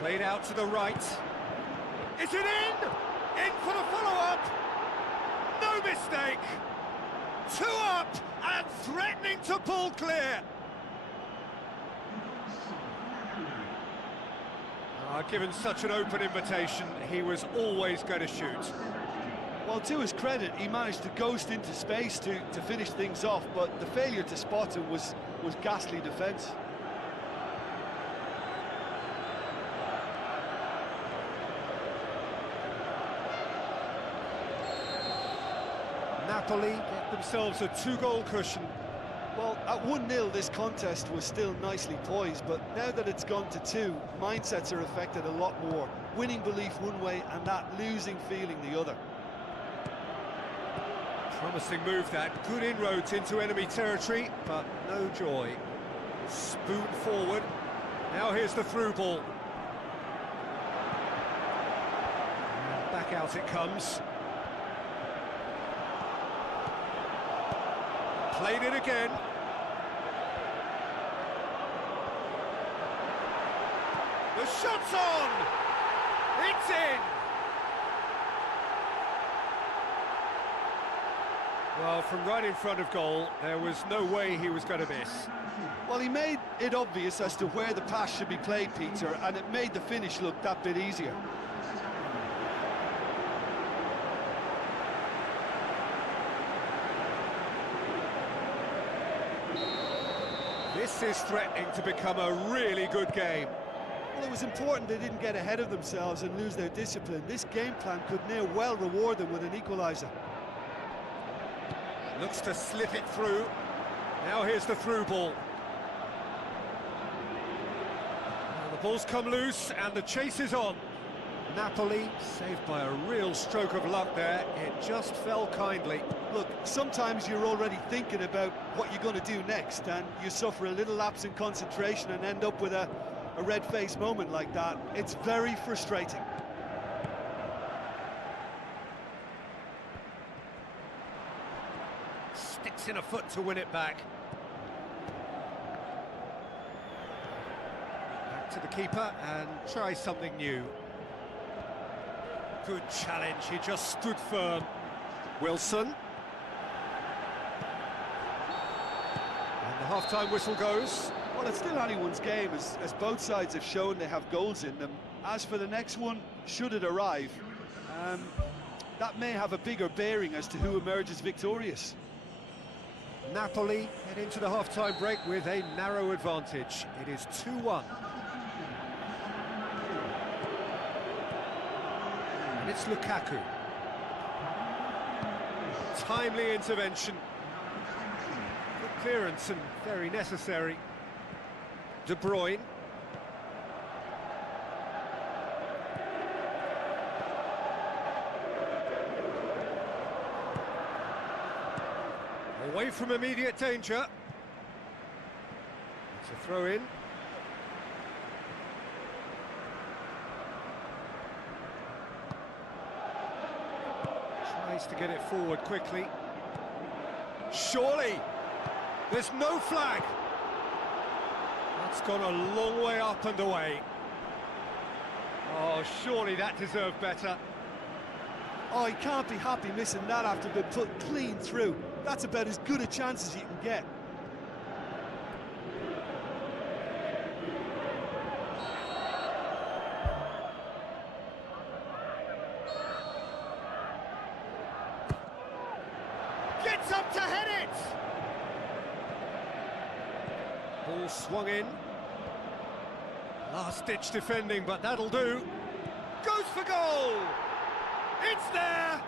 Played out to the right. Is it in? In for the follow-up. No mistake. 2 up and threatening to pull clear. Given such an open invitation, he was always going to shoot. Well, to his credit, he managed to ghost into space to finish things off, but the failure to spot him was ghastly defence. Napoli get themselves a 2-goal cushion. Well, at 1-0 this contest was still nicely poised, but now that it's gone to 2, mindsets are affected a lot more. Winning belief one way and that losing feeling the other. Promising move that, good inroads into enemy territory, but no joy. Spoon forward, now here's the through ball. And back out it comes. Played it again. The shot's on! It's in! Well, from right in front of goal, there was no way he was going to miss. Well, he made it obvious as to where the pass should be played, Peter, and it made the finish look that bit easier. This is threatening to become a really good game. Well, it was important they didn't get ahead of themselves and lose their discipline. This game plan could near well reward them with an equaliser. Looks to slip it through. Now here's the through ball. Well, the ball's come loose and the chase is on. Napoli saved by a real stroke of luck there. It just fell kindly. Look, sometimes you're already thinking about what you're going to do next, and you suffer a little lapse in concentration and end up with a red-faced moment like that. It's very frustrating. Sticks in a foot to win it back. Back to the keeper and try something new. Good challenge, he just stood firm. Wilson. And the half-time whistle goes. Well, it's still anyone's game, as both sides have shown they have goals in them. As for the next one, should it arrive, that may have a bigger bearing as to who emerges victorious. Napoli head into the half-time break with a narrow advantage. It is 2-1. And it's Lukaku. Timely intervention. Good clearance and very necessary. De Bruyne. Away from immediate danger. It's a throw-in. Tries to get it forward quickly. Surely! There's no flag! That's gone a long way up and away. Oh, surely that deserved better. Oh, he can't be happy missing that after being put clean through. That's about as good a chance as you can get. Gets up to head it! Ball swung in. Last-ditch defending, but that'll do. Goes for goal! It's there!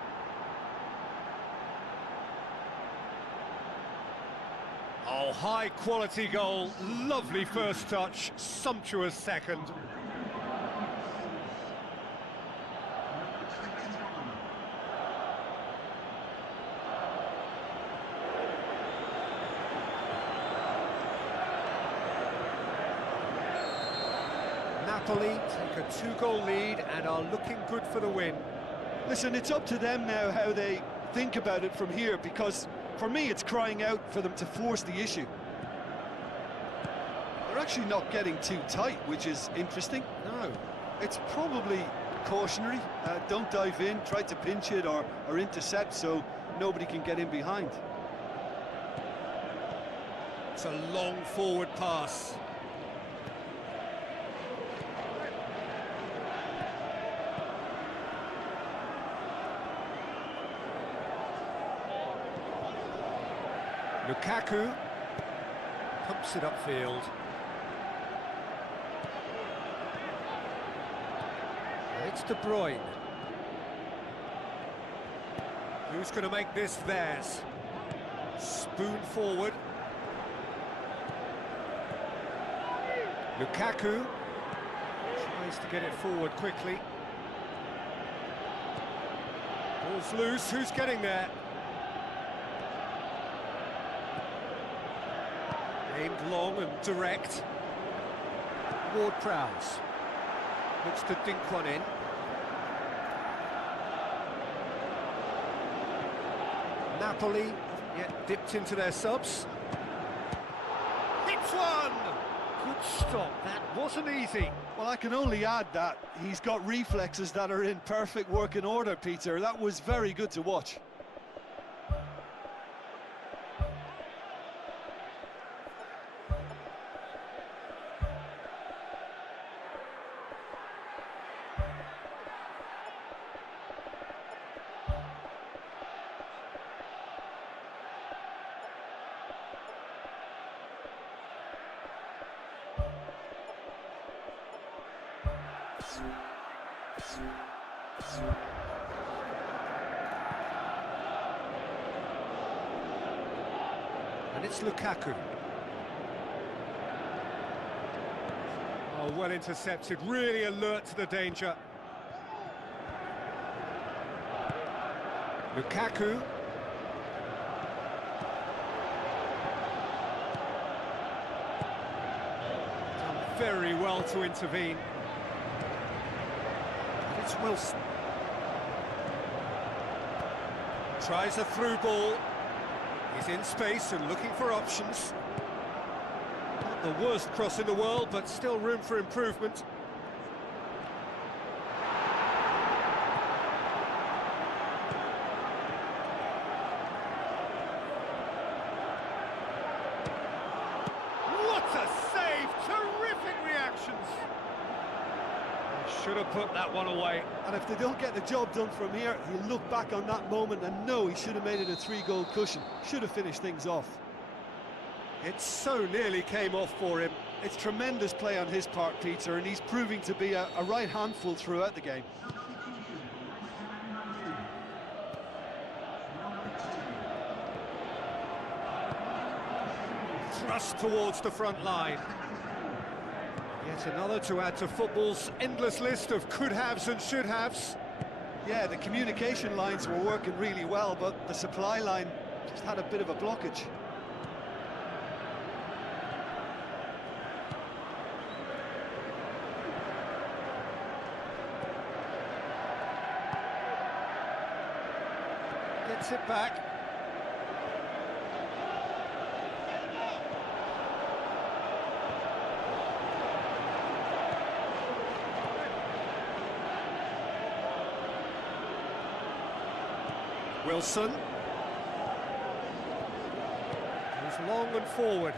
Oh, high-quality goal, lovely first touch, sumptuous second. Napoli take a two-goal lead and are looking good for the win. Listen, it's up to them now how they think about it from here, because for me it's crying out for them to force the issue. They're actually not getting too tight, which is interesting. No. It's probably cautionary. Don't dive in, try to pinch it or intercept so nobody can get in behind. It's a long forward pass. Lukaku pumps it upfield. It's De Bruyne. Who's going to make this theirs? Spoon forward. Lukaku tries to get it forward quickly. Ball's loose, who's getting there? Aimed long and direct. Ward-Prowse looks to dink one in. Napoli yet dipped into their subs. Hits one! Good stop, that wasn't easy. Well, I can only add that he's got reflexes that are in perfect working order, Peter. That was very good to watch. And it's Lukaku. Oh, well intercepted, really alert to the danger. Lukaku. Done very well to intervene. And it's Wilson. Tries a through ball. He's in space and looking for options. Not the worst cross in the world, but still room for improvement. What a save! Terrific reactions! Should have put that one away. And if they don't get the job done from here, he'll look back on that moment and know he should have made it a 3-goal cushion. Should have finished things off. It so nearly came off for him. It's tremendous play on his part, Peter, and he's proving to be a right handful throughout the game. Thrust towards the front line. Yet another to add to football's endless list of could-haves and should-haves. Yeah, the communication lines were working really well, but the supply line just had a bit of a blockage. Gets it back. Wilson. He's long and forward.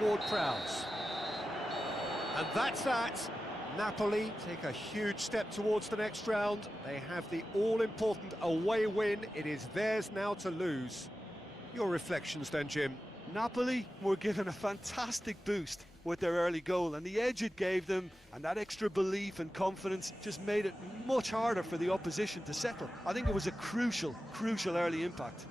Ward-Prowse. And that's that. Napoli take a huge step towards the next round. They have the all-important away win. It is theirs now to lose. Your reflections then, Jim? Napoli were given a fantastic boost with their early goal, and the edge it gave them and that extra belief and confidence just made it much harder for the opposition to settle. I think it was a crucial early impact.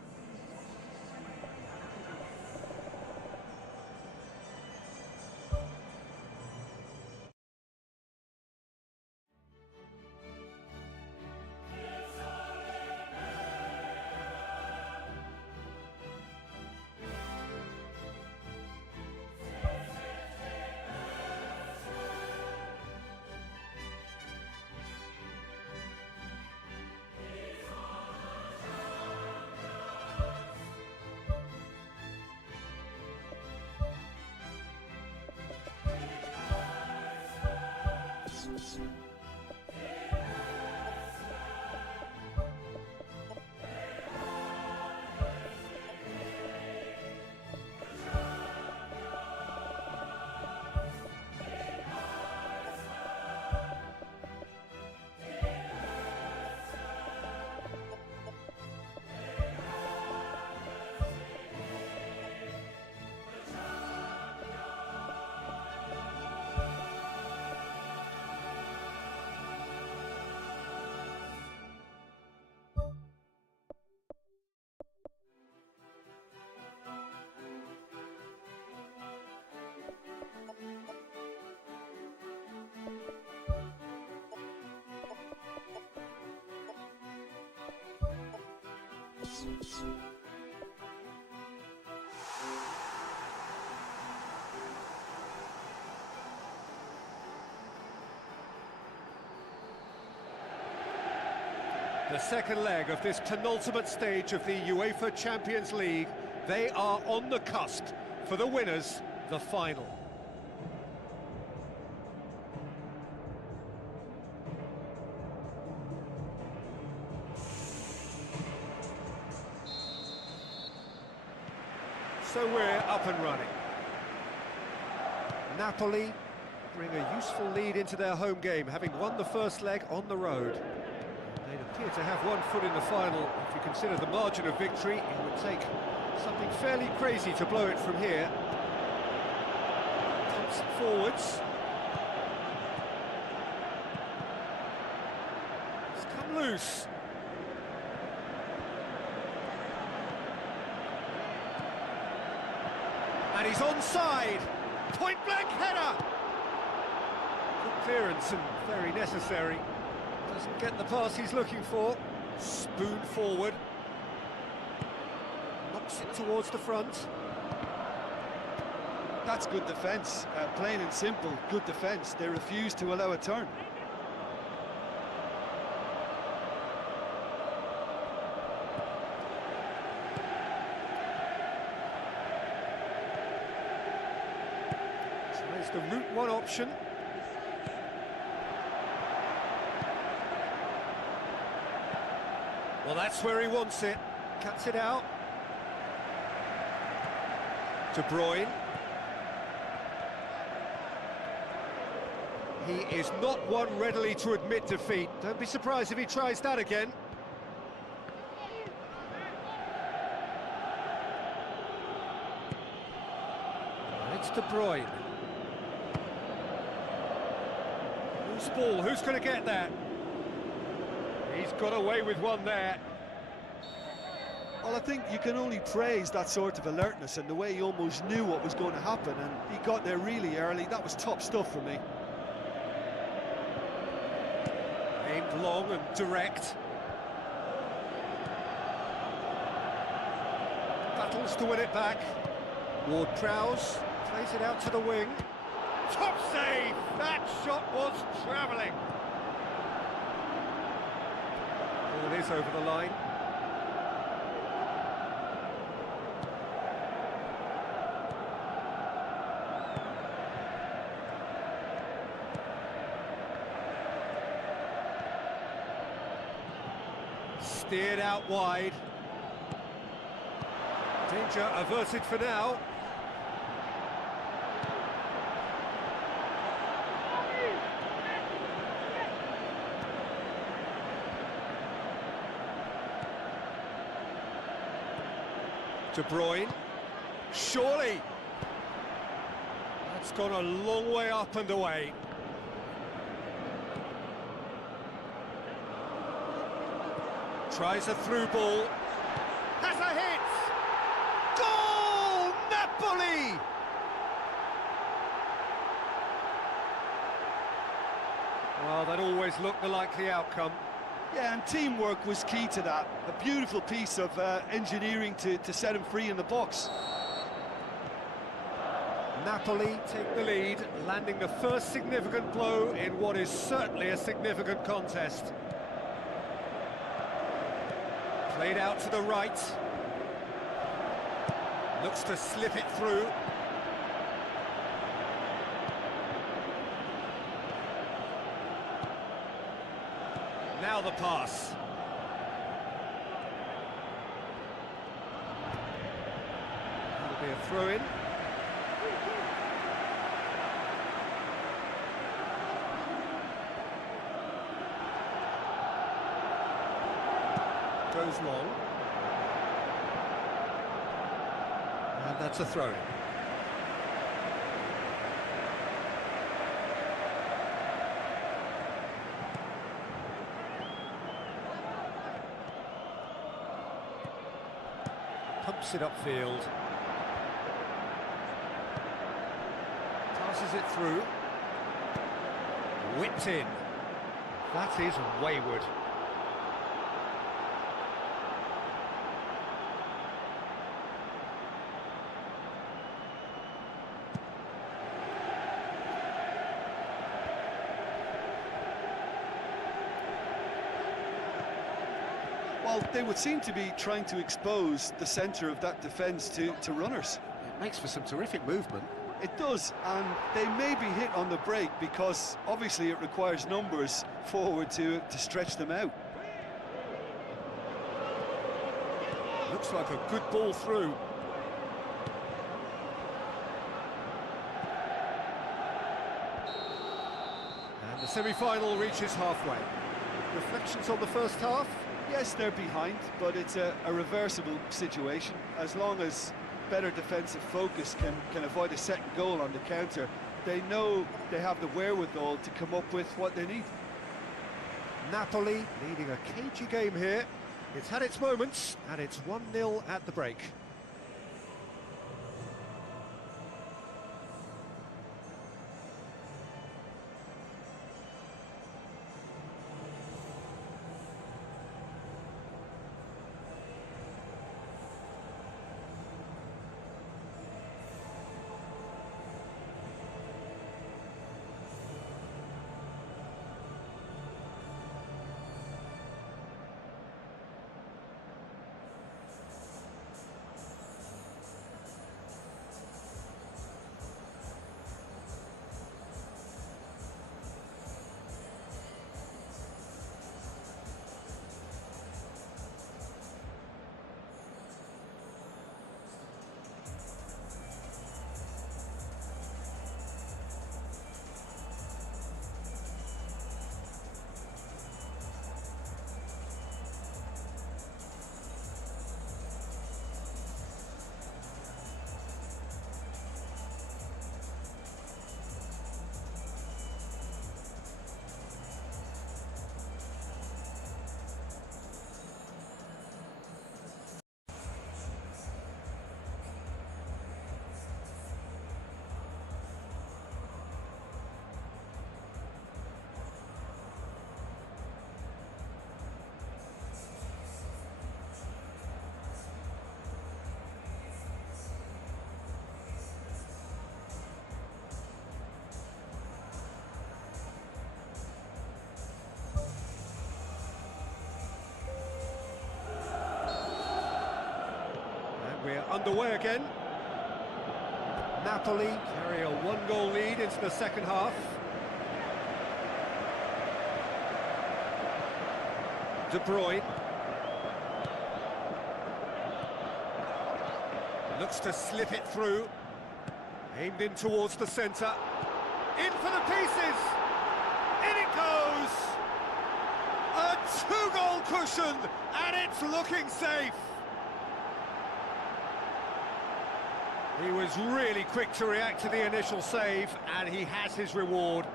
The second leg of this penultimate stage of the UEFA Champions League. They are on the cusp. For the winners, the final. So we're up and running. Napoli bring a useful lead into their home game, having won the first leg on the road. They appear to have one foot in the final. If you consider the margin of victory, it would take something fairly crazy to blow it from here. Pumps it forwards. It's come loose. And he's onside. Point-blank header. Good clearance and very necessary. Doesn't get the pass he's looking for. Spoon forward. Knocks it towards the front. That's good defence, plain and simple, good defence. They refuse to allow a turn. Tries the route one option. Well, that's where he wants it. Cuts it out. De Bruyne. He is not one readily to admit defeat. Don't be surprised if he tries that again. It's De Bruyne. Loose ball, who's going to get that? He's got away with one there. Well, I think you can only praise that sort of alertness and the way he almost knew what was going to happen, and he got there really early. That was top stuff for me. Aimed long and direct. Battles to win it back. Ward-Prowse plays it out to the wing. Top save! That shot was travelling. Ball is over the line. Steered out wide. Danger averted for now. De Bruyne. Surely. That's gone a long way up and away. Tries a through ball. Has a hit! Goal! Napoli! Well, that always looked the likely outcome. Yeah, and teamwork was key to that. A beautiful piece of engineering to set him free in the box. Napoli take the lead, landing the first significant blow in what is certainly a significant contest. Played out to the right. Looks to slip it through. Now the pass. That'll be a throw-in. Goes long. And that's a throw-in. Pumps it upfield. Passes it through. Whipped in. That is wayward. Well, they would seem to be trying to expose the centre of that defence to runners. It makes for some terrific movement. It does, and they may be hit on the break because obviously it requires numbers forward to stretch them out. Looks like a good ball through. And the semi-final reaches halfway. Reflections on the first half? Yes, they're behind, but it's a reversible situation. As long as better defensive focus can avoid a second goal on the counter, they know they have the wherewithal to come up with what they need. Napoli leading a cagey game here. It's had its moments, and it's 1-0 at the break. We're underway again. Napoli carry a one-goal lead into the second half. De Bruyne. Looks to slip it through. Aimed in towards the centre. In for the pieces! In it goes! A two-goal cushion, and it's looking safe. He was really quick to react to the initial save, and he has his reward.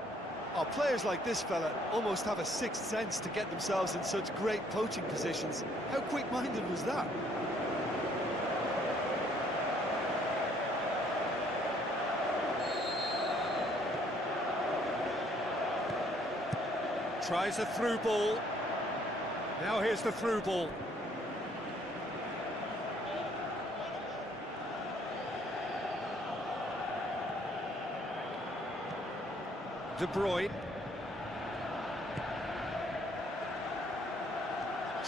Oh, players like this fella almost have a sixth sense to get themselves in such great poaching positions. How quick-minded was that? Tries a through ball. Now here's the through ball. De Bruyne.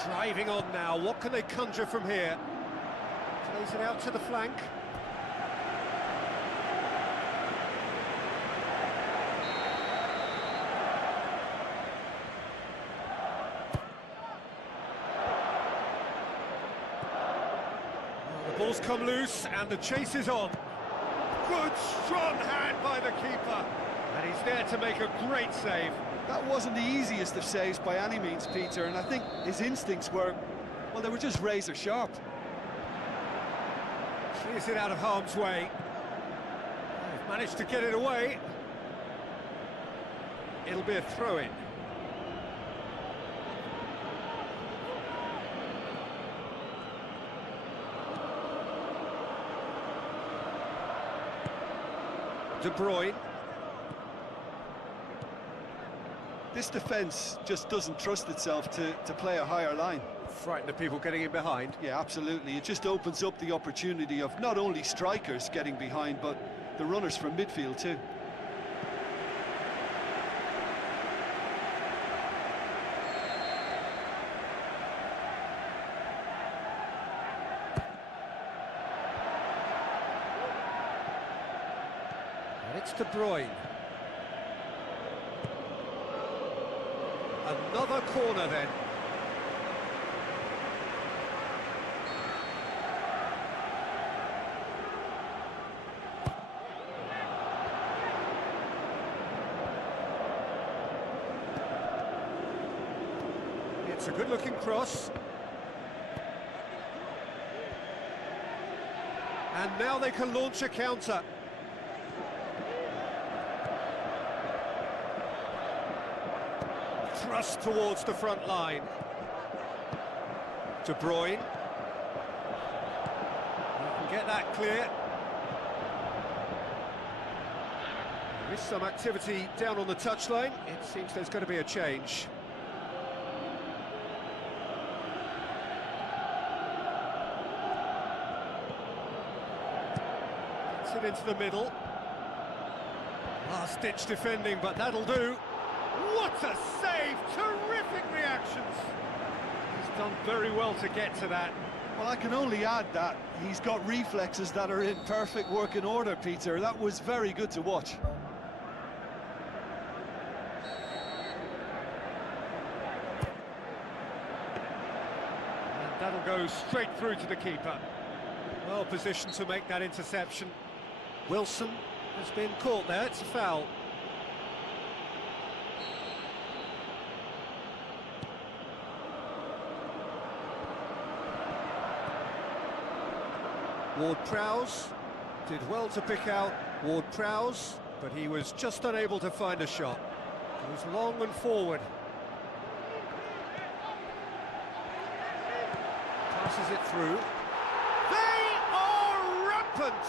Driving on now, what can they conjure from here? Plays it out to the flank. The ball's come loose and the chase is on. Good, strong hand by the keeper. And he's there to make a great save. That wasn't the easiest of saves by any means, Peter, and I think his instincts were, well, they were just razor sharp. Clears it out of harm's way. They've managed to get it away. It'll be a throw-in. De Bruyne. This defence just doesn't trust itself to play a higher line. Frighten the people getting in behind. Yeah, absolutely. It just opens up the opportunity of not only strikers getting behind, but the runners from midfield too. And it's De Bruyne. Another corner then. It's a good-looking cross. And now they can launch a counter. Thrust towards the front line. De Bruyne. He can get that clear. There is some activity down on the touchline. It seems there's going to be a change. Gets it into the middle. Last-ditch defending, but that'll do. What a save! Terrific reactions! He's done very well to get to that. Well, I can only add that he's got reflexes that are in perfect working order, Peter. That was very good to watch. And that'll go straight through to the keeper. Well positioned to make that interception. Wilson has been caught there, it's a foul. Ward-Prowse did well to pick out Ward-Prowse, but he was just unable to find a shot. It was long and forward. Passes it through. They are rampant!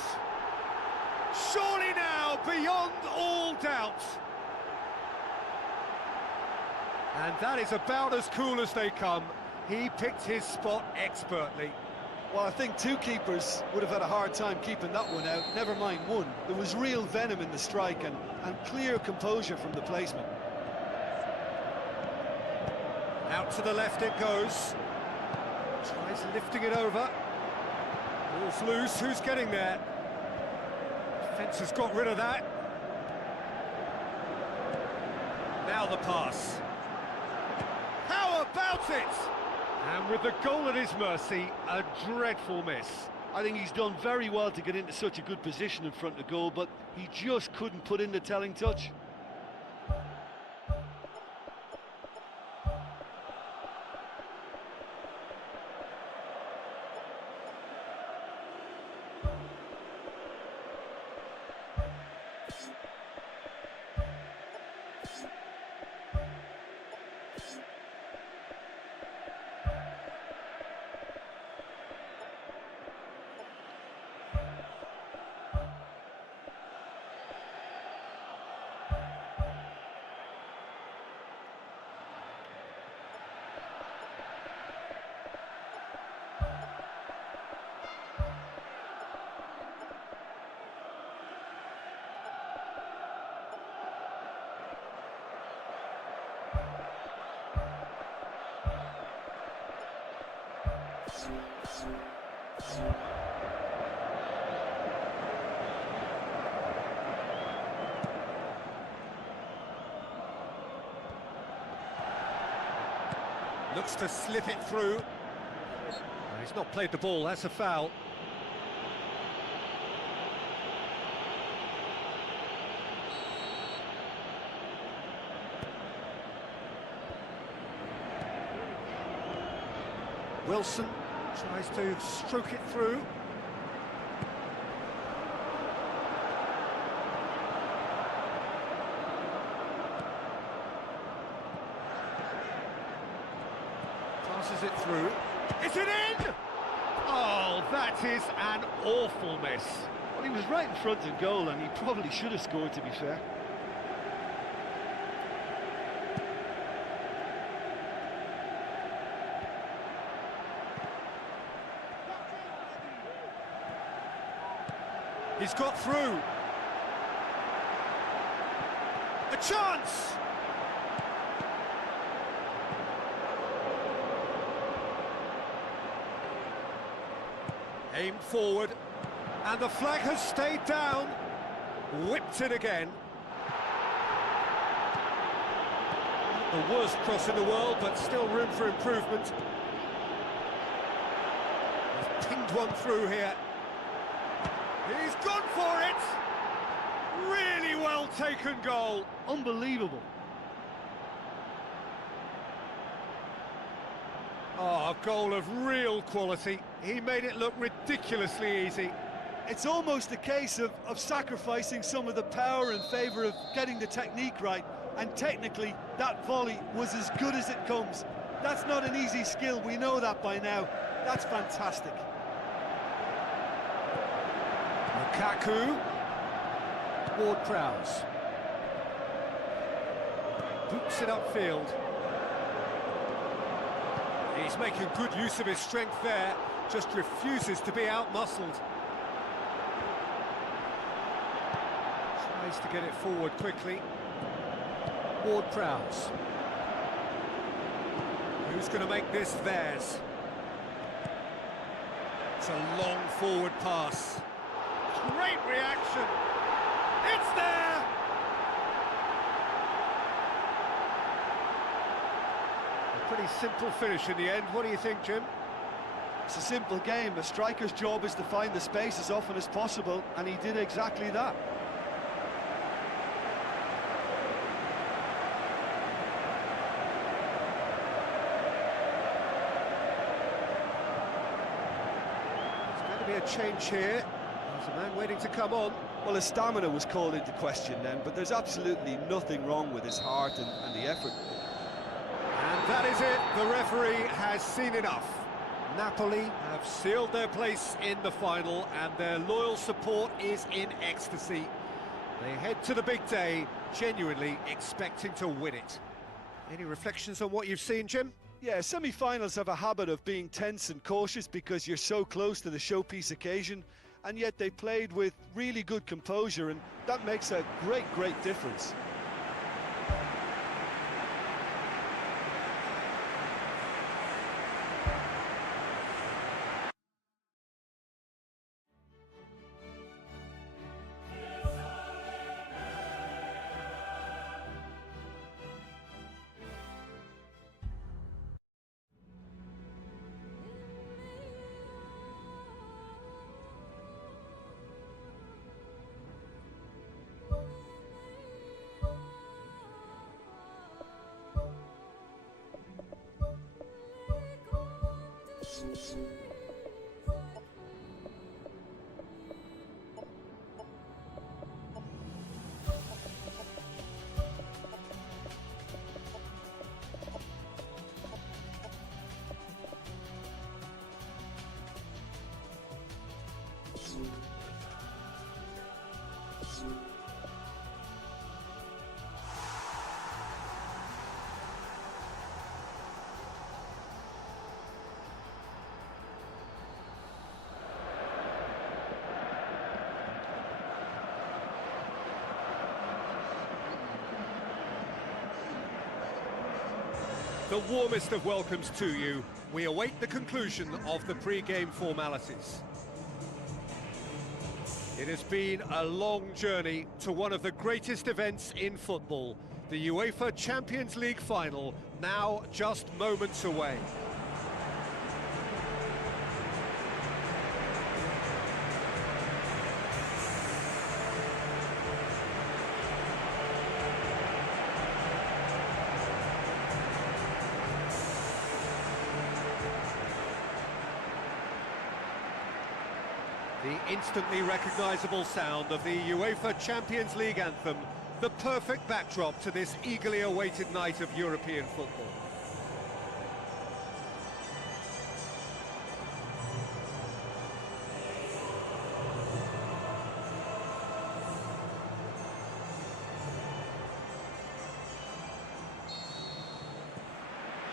Surely now, beyond all doubt. And that is about as cool as they come. He picked his spot expertly. Well, I think two keepers would have had a hard time keeping that one out, never mind one. There was real venom in the strike and clear composure from the placement. Out to the left it goes. Tries lifting it over. Ball's loose, who's getting there? Defence has got rid of that. Now the pass. How about it? And with the goal at his mercy, a dreadful miss. I think he's done very well to get into such a good position in front of goal, but he just couldn't put in the telling touch. Looks to slip it through. And he's not played the ball, that's a foul. Wilson tries to stroke it through. Passes it through. Is it in? Oh, that is an awful miss. Well, he was right in front of goal, and he probably should have scored, to be fair. He's got through. A chance! Aimed forward, and the flag has stayed down. Whipped it again. Not the worst cross in the world, but still room for improvement. He's pinged one through here. He's gone for it! Really well taken goal. Unbelievable. Oh, a goal of real quality. He made it look ridiculously easy. It's almost a case of sacrificing some of the power in favour of getting the technique right, and technically that volley was as good as it comes. That's not an easy skill, we know that by now. That's fantastic. Lukaku. Ward-Prowse. Boots it upfield. He's making good use of his strength there, just refuses to be out-muscled. Tries to get it forward quickly. Ward-Prowse. Who's going to make this theirs? It's a long forward pass. Great reaction! It's there! A pretty simple finish in the end. What do you think, Jim? It's a simple game. A striker's job is to find the space as often as possible, and he did exactly that. There's going to be a change here. There's a man waiting to come on. Well, his stamina was called into question then, but there's absolutely nothing wrong with his heart and the effort. And that is it. The referee has seen enough. Napoli have sealed their place in the final, and their loyal support is in ecstasy. They head to the big day, genuinely expecting to win it. Any reflections on what you've seen, Jim? Yeah, semi-finals have a habit of being tense and cautious because you're so close to the showpiece occasion, and yet they played with really good composure, and that makes a great difference. The warmest of welcomes to you. we await the conclusion of the pre-game formalities. It has been a long journey to one of the greatest events in football, the UEFA Champions League final, now just moments away. The instantly recognisable sound of the UEFA Champions League anthem, the perfect backdrop to this eagerly awaited night of European football.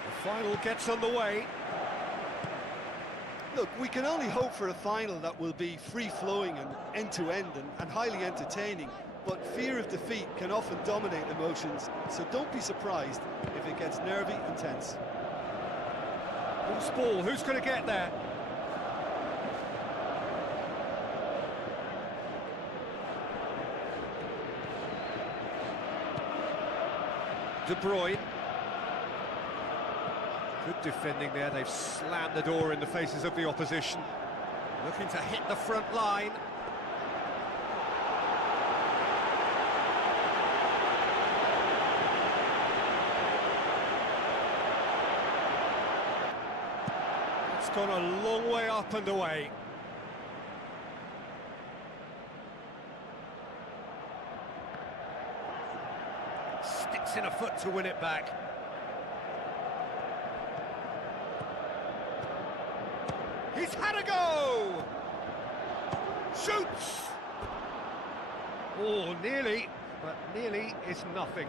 The final gets underway. Look, we can only hope for a final that will be free-flowing and end-to-end and highly entertaining, but fear of defeat can often dominate emotions, so don't be surprised if it gets nervy and tense. Loose ball, who's going to get there? De Bruyne. Good defending there, they've slammed the door in the faces of the opposition. Looking to hit the front line. It's gone a long way up and away. Sticks in a foot to win it back. He's had a go! Shoots! Oh, nearly, but nearly is nothing.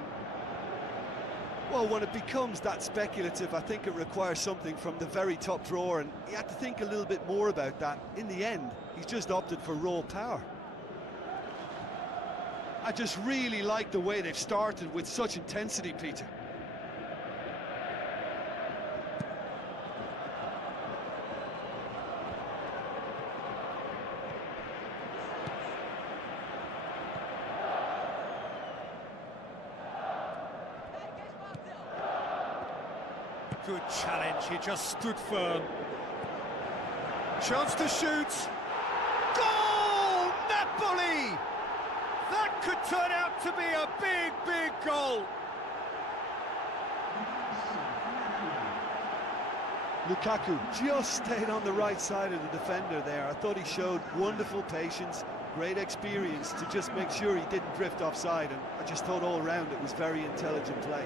Well, when it becomes that speculative, I think it requires something from the very top drawer, and he had to think a little bit more about that. In the end, he's just opted for raw power. I just really like the way they've started with such intensity, Peter. Good challenge, he just stood firm. Chance to shoot. Goal! Napoli! That could turn out to be a big, big goal. Lukaku just stayed on the right side of the defender there. I thought he showed wonderful patience, great experience to just make sure he didn't drift offside, and I just thought all round it was very intelligent play.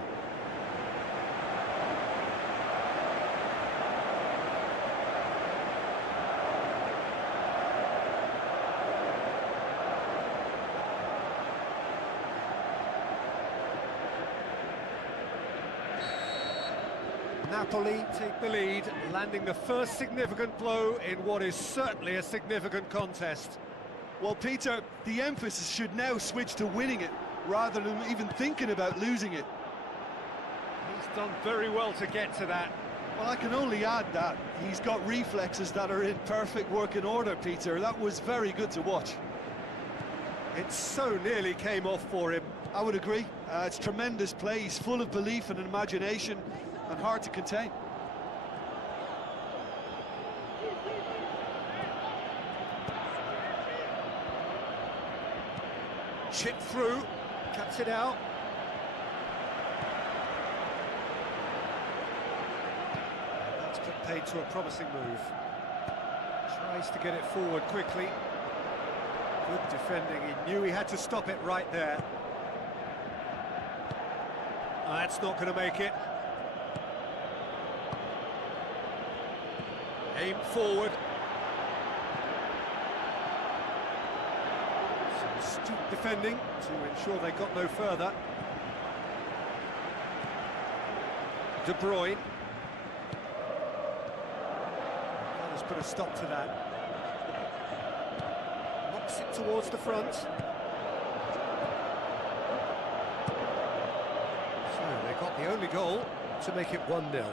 Napoli take the lead, landing the first significant blow in what is certainly a significant contest. Well, Peter, the emphasis should now switch to winning it, rather than even thinking about losing it. He's done very well to get to that. Well, I can only add that he's got reflexes that are in perfect working order, Peter. That was very good to watch. It so nearly came off for him. I would agree. It's tremendous play. He's full of belief and imagination, and hard to contain. Chip through, cuts it out. That's put paid to a promising move. Tries to get it forward quickly. Good defending, he knew he had to stop it right there. That's not going to make it. Aim forward. Some astute defending to ensure they got no further. De Bruyne. That has put a stop to that. Knocks it towards the front. So they got the only goal to make it 1-0.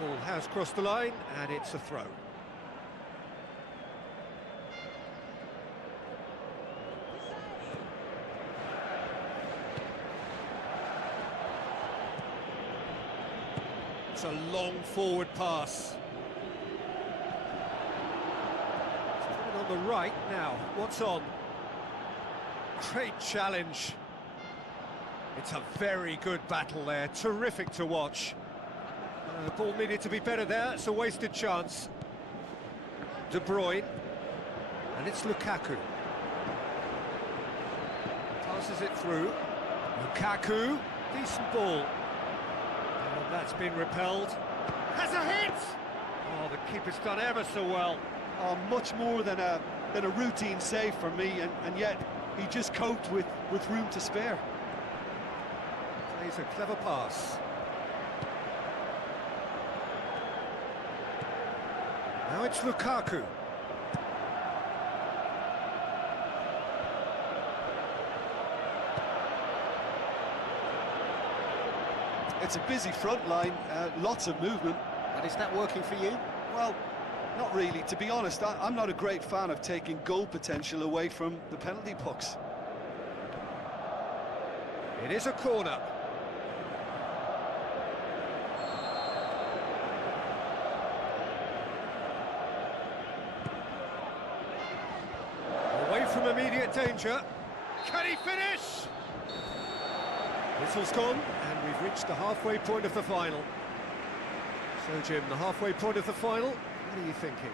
Ball has crossed the line, and it's a throw. It's a long forward pass. It's on the right now. What's on? Great challenge. It's a very good battle there. Terrific to watch. The ball needed to be better there. It's a wasted chance. De Bruyne. And it's Lukaku. Passes it through. Lukaku. Decent ball. And that's been repelled. Has a hit! Oh, the keeper's done ever so well. Oh, much more than a routine save for me, and yet he just coped with room to spare. Plays a clever pass. Now it's Lukaku. It's a busy front line, lots of movement. And is that working for you? Well, not really. To be honest, I'm not a great fan of taking goal potential away from the penalty box. It is a corner. Away from immediate danger. Can he finish? Whistle's gone, and we've reached the halfway point of the final. So, Jim, the halfway point of the final, what are you thinking?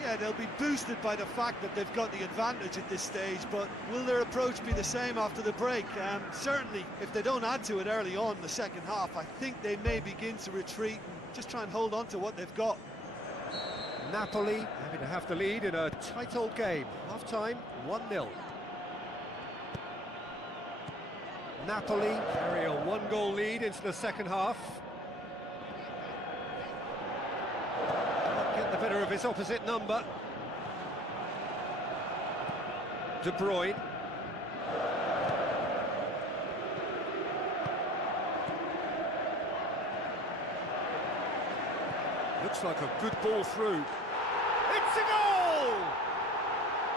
Yeah, they'll be boosted by the fact that they've got the advantage at this stage, but will their approach be the same after the break? Certainly, if they don't add to it early on in the second half, I think they may begin to retreat and just try and hold on to what they've got. Napoli having to have the lead in a tight old game. Half-time, 1-0. Napoli carry a one-goal lead into the second half. Can't get the better of his opposite number. De Bruyne. Looks like a good ball through. It's a goal!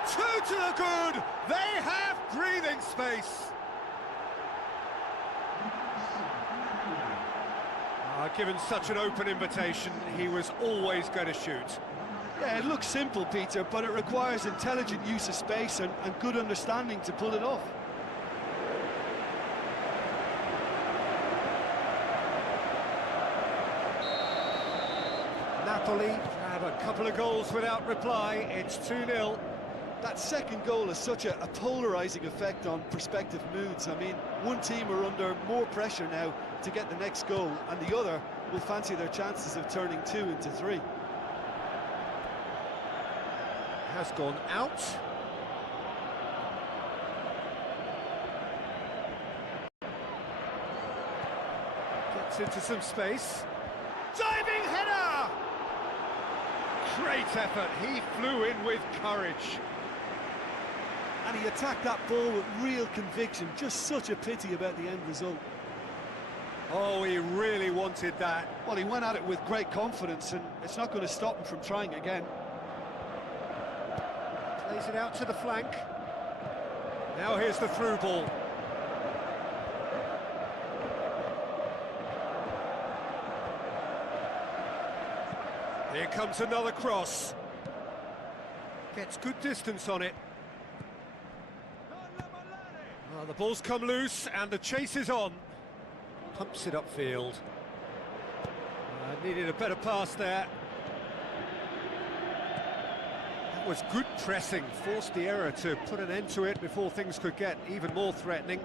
2 to the good! They have breathing space! Given such an open invitation, he was always going to shoot. Yeah, it looks simple, Peter, but it requires intelligent use of space and good understanding to pull it off. Napoli have a couple of goals without reply. It's 2-0. That second goal has such a polarising effect on prospective moods. I mean, one team are under more pressure now to get the next goal, and the other will fancy their chances of turning 2 into 3. Has gone out. Gets into some space. Diving header! Great effort. He flew in with courage. And he attacked that ball with real conviction. Just such a pity about the end result. Oh, he really wanted that. Well, he went at it with great confidence, and it's not going to stop him from trying again. Plays it out to the flank. Now here's the through ball. Here comes another cross. Gets good distance on it. Oh, the ball's come loose and the chase is on. Pumps it upfield. Needed a better pass there. That was good pressing, forced the error to put an end to it before things could get even more threatening.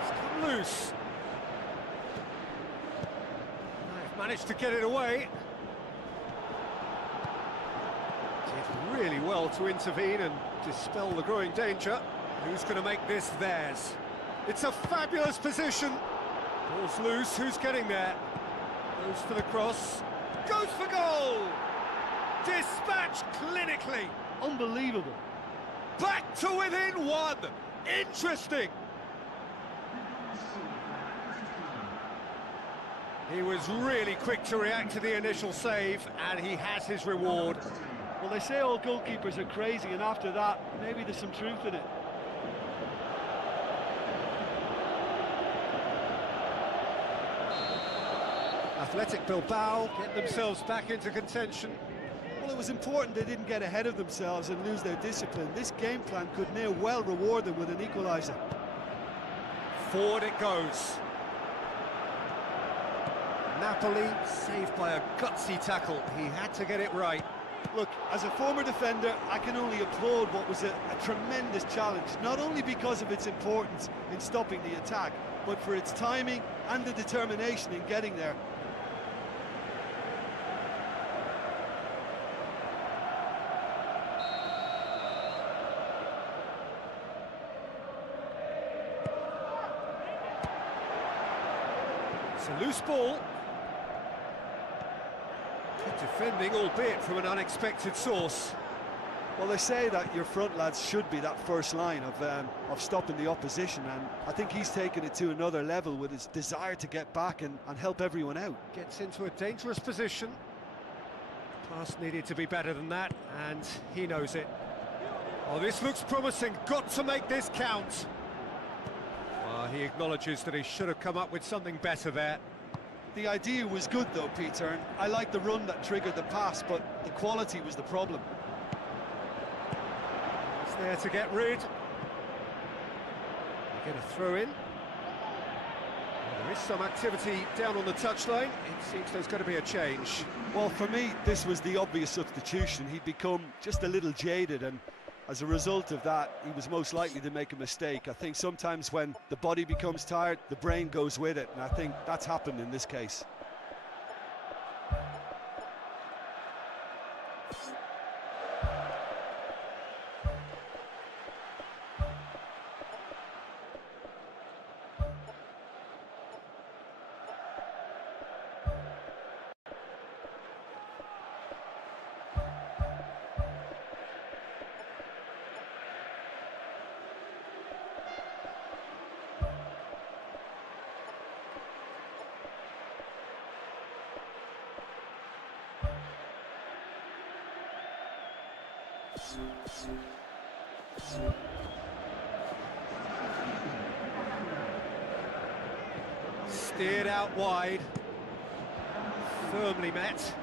It's come loose. They've managed to get it away. Did really well to intervene and dispel the growing danger. Who's going to make this theirs? It's a fabulous position. Ball's loose, who's getting there? Goes for the cross. Goes for goal! Dispatched clinically. Unbelievable. Back to within one. Interesting. He was really quick to react to the initial save, and he has his reward. Well, they say all goalkeepers are crazy, and after that, maybe there's some truth in it. Athletic Bilbao get themselves back into contention. Well, it was important they didn't get ahead of themselves and lose their discipline. This game plan could near well reward them with an equaliser. Forward it goes. Napoli saved by a gutsy tackle. He had to get it right. Look, as a former defender, I can only applaud what was a tremendous challenge, not only because of its importance in stopping the attack, but for its timing and the determination in getting there. It's a loose ball. Good defending, albeit from an unexpected source. Well, they say that your front lads should be that first line of stopping the opposition, and I think he's taken it to another level with his desire to get back and help everyone out. Gets into a dangerous position. Pass needed to be better than that, and he knows it. Oh, this looks promising. Got to make this count. He acknowledges that he should have come up with something better there. The idea was good though, Peter, and I like the run that triggered the pass, but the quality was the problem. He's there to get rid. They get a throw in. There is some activity down on the touchline. It seems there's going to be a change. Well, for me, this was the obvious substitution. He'd become just a little jaded, and as a result of that, he was most likely to make a mistake. I think sometimes when the body becomes tired, the brain goes with it, and I think that's happened in this case. Steered out wide, firmly met.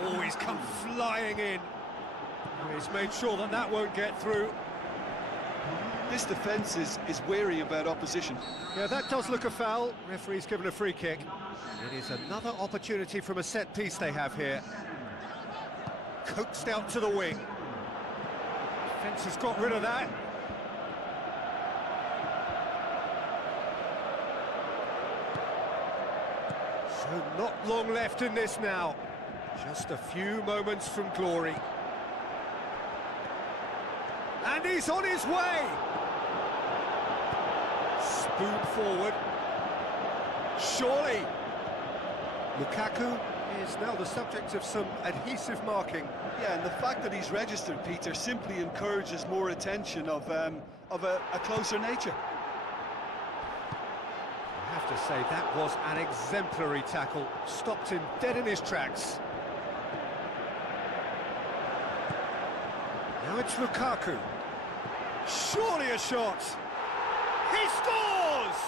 Oh, he's come flying in. He's made sure that that won't get through. This defence is wary about opposition. Yeah, that does look a foul. Referee's given a free kick. It is another opportunity from a set piece they have here. Coaxed out to the wing. Defence has got rid of that. So not long left in this now. Just a few moments from glory. And he's on his way! Spoon forward. Surely. Lukaku is now the subject of some adhesive marking. Yeah, and the fact that he's registered, Peter, simply encourages more attention of a closer nature. I have to say, that was an exemplary tackle. Stopped him dead in his tracks. Now it's Lukaku. Surely a shot. He scores!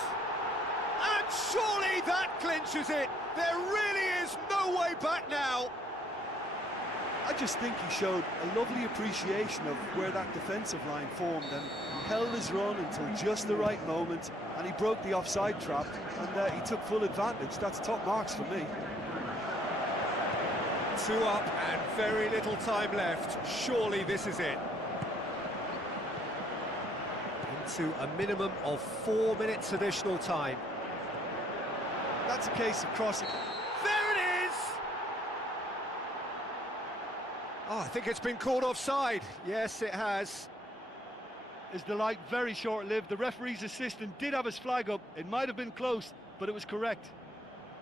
And surely that clinches it. There really is no way back now. I just think he showed a lovely appreciation of where that defensive line formed, and he held his run until just the right moment, and he broke the offside trap, and he took full advantage. That's top marks for me. 2 up and very little time left. Surely this is it. Into a minimum of 4 minutes additional time. That's a case of crossing. There it is! Oh, I think it's been called offside. Yes, it has. His delight very short-lived. The referee's assistant did have his flag up. It might have been close, but it was correct.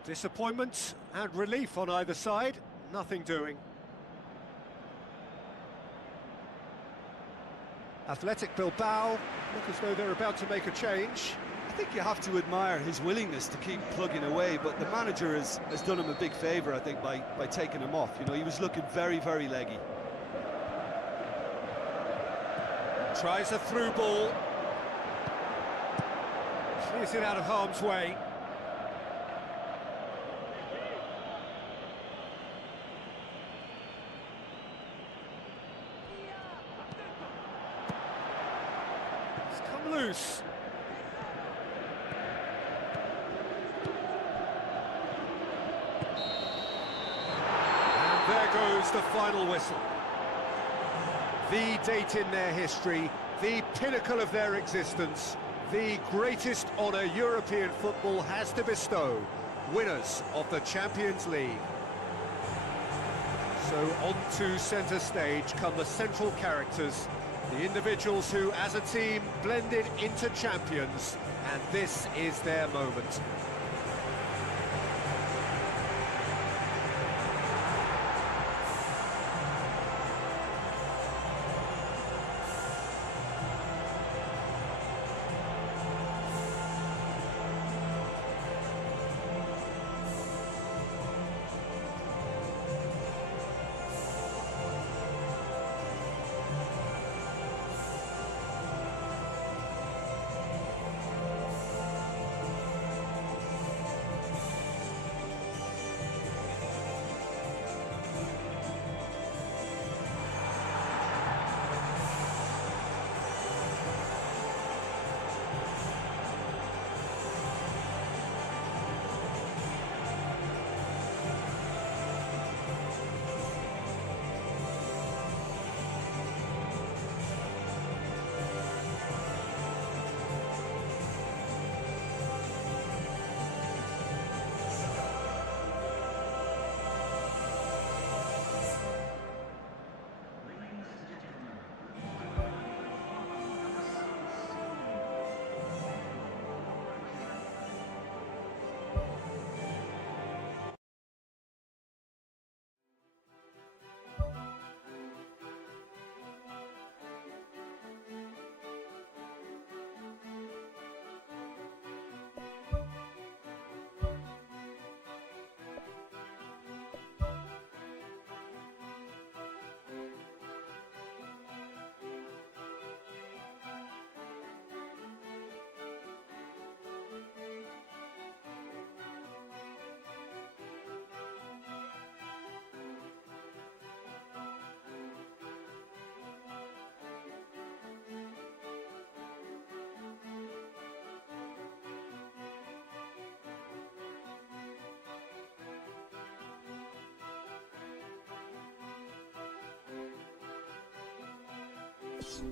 Disappointment and relief on either side. Nothing doing. Athletic Bilbao look as though they're about to make a change. I think you have to admire his willingness to keep plugging away, but the manager has done him a big favour, I think, by taking him off. You know, he was looking very, very leggy. Tries a through ball. Clears it out of harm's way. It's come loose. And there goes the final whistle. The date in their history, the pinnacle of their existence, the greatest honour European football has to bestow, winners of the Champions League. So onto centre stage come the central characters, the individuals who, as a team, blended into champions, and this is their moment. Yes.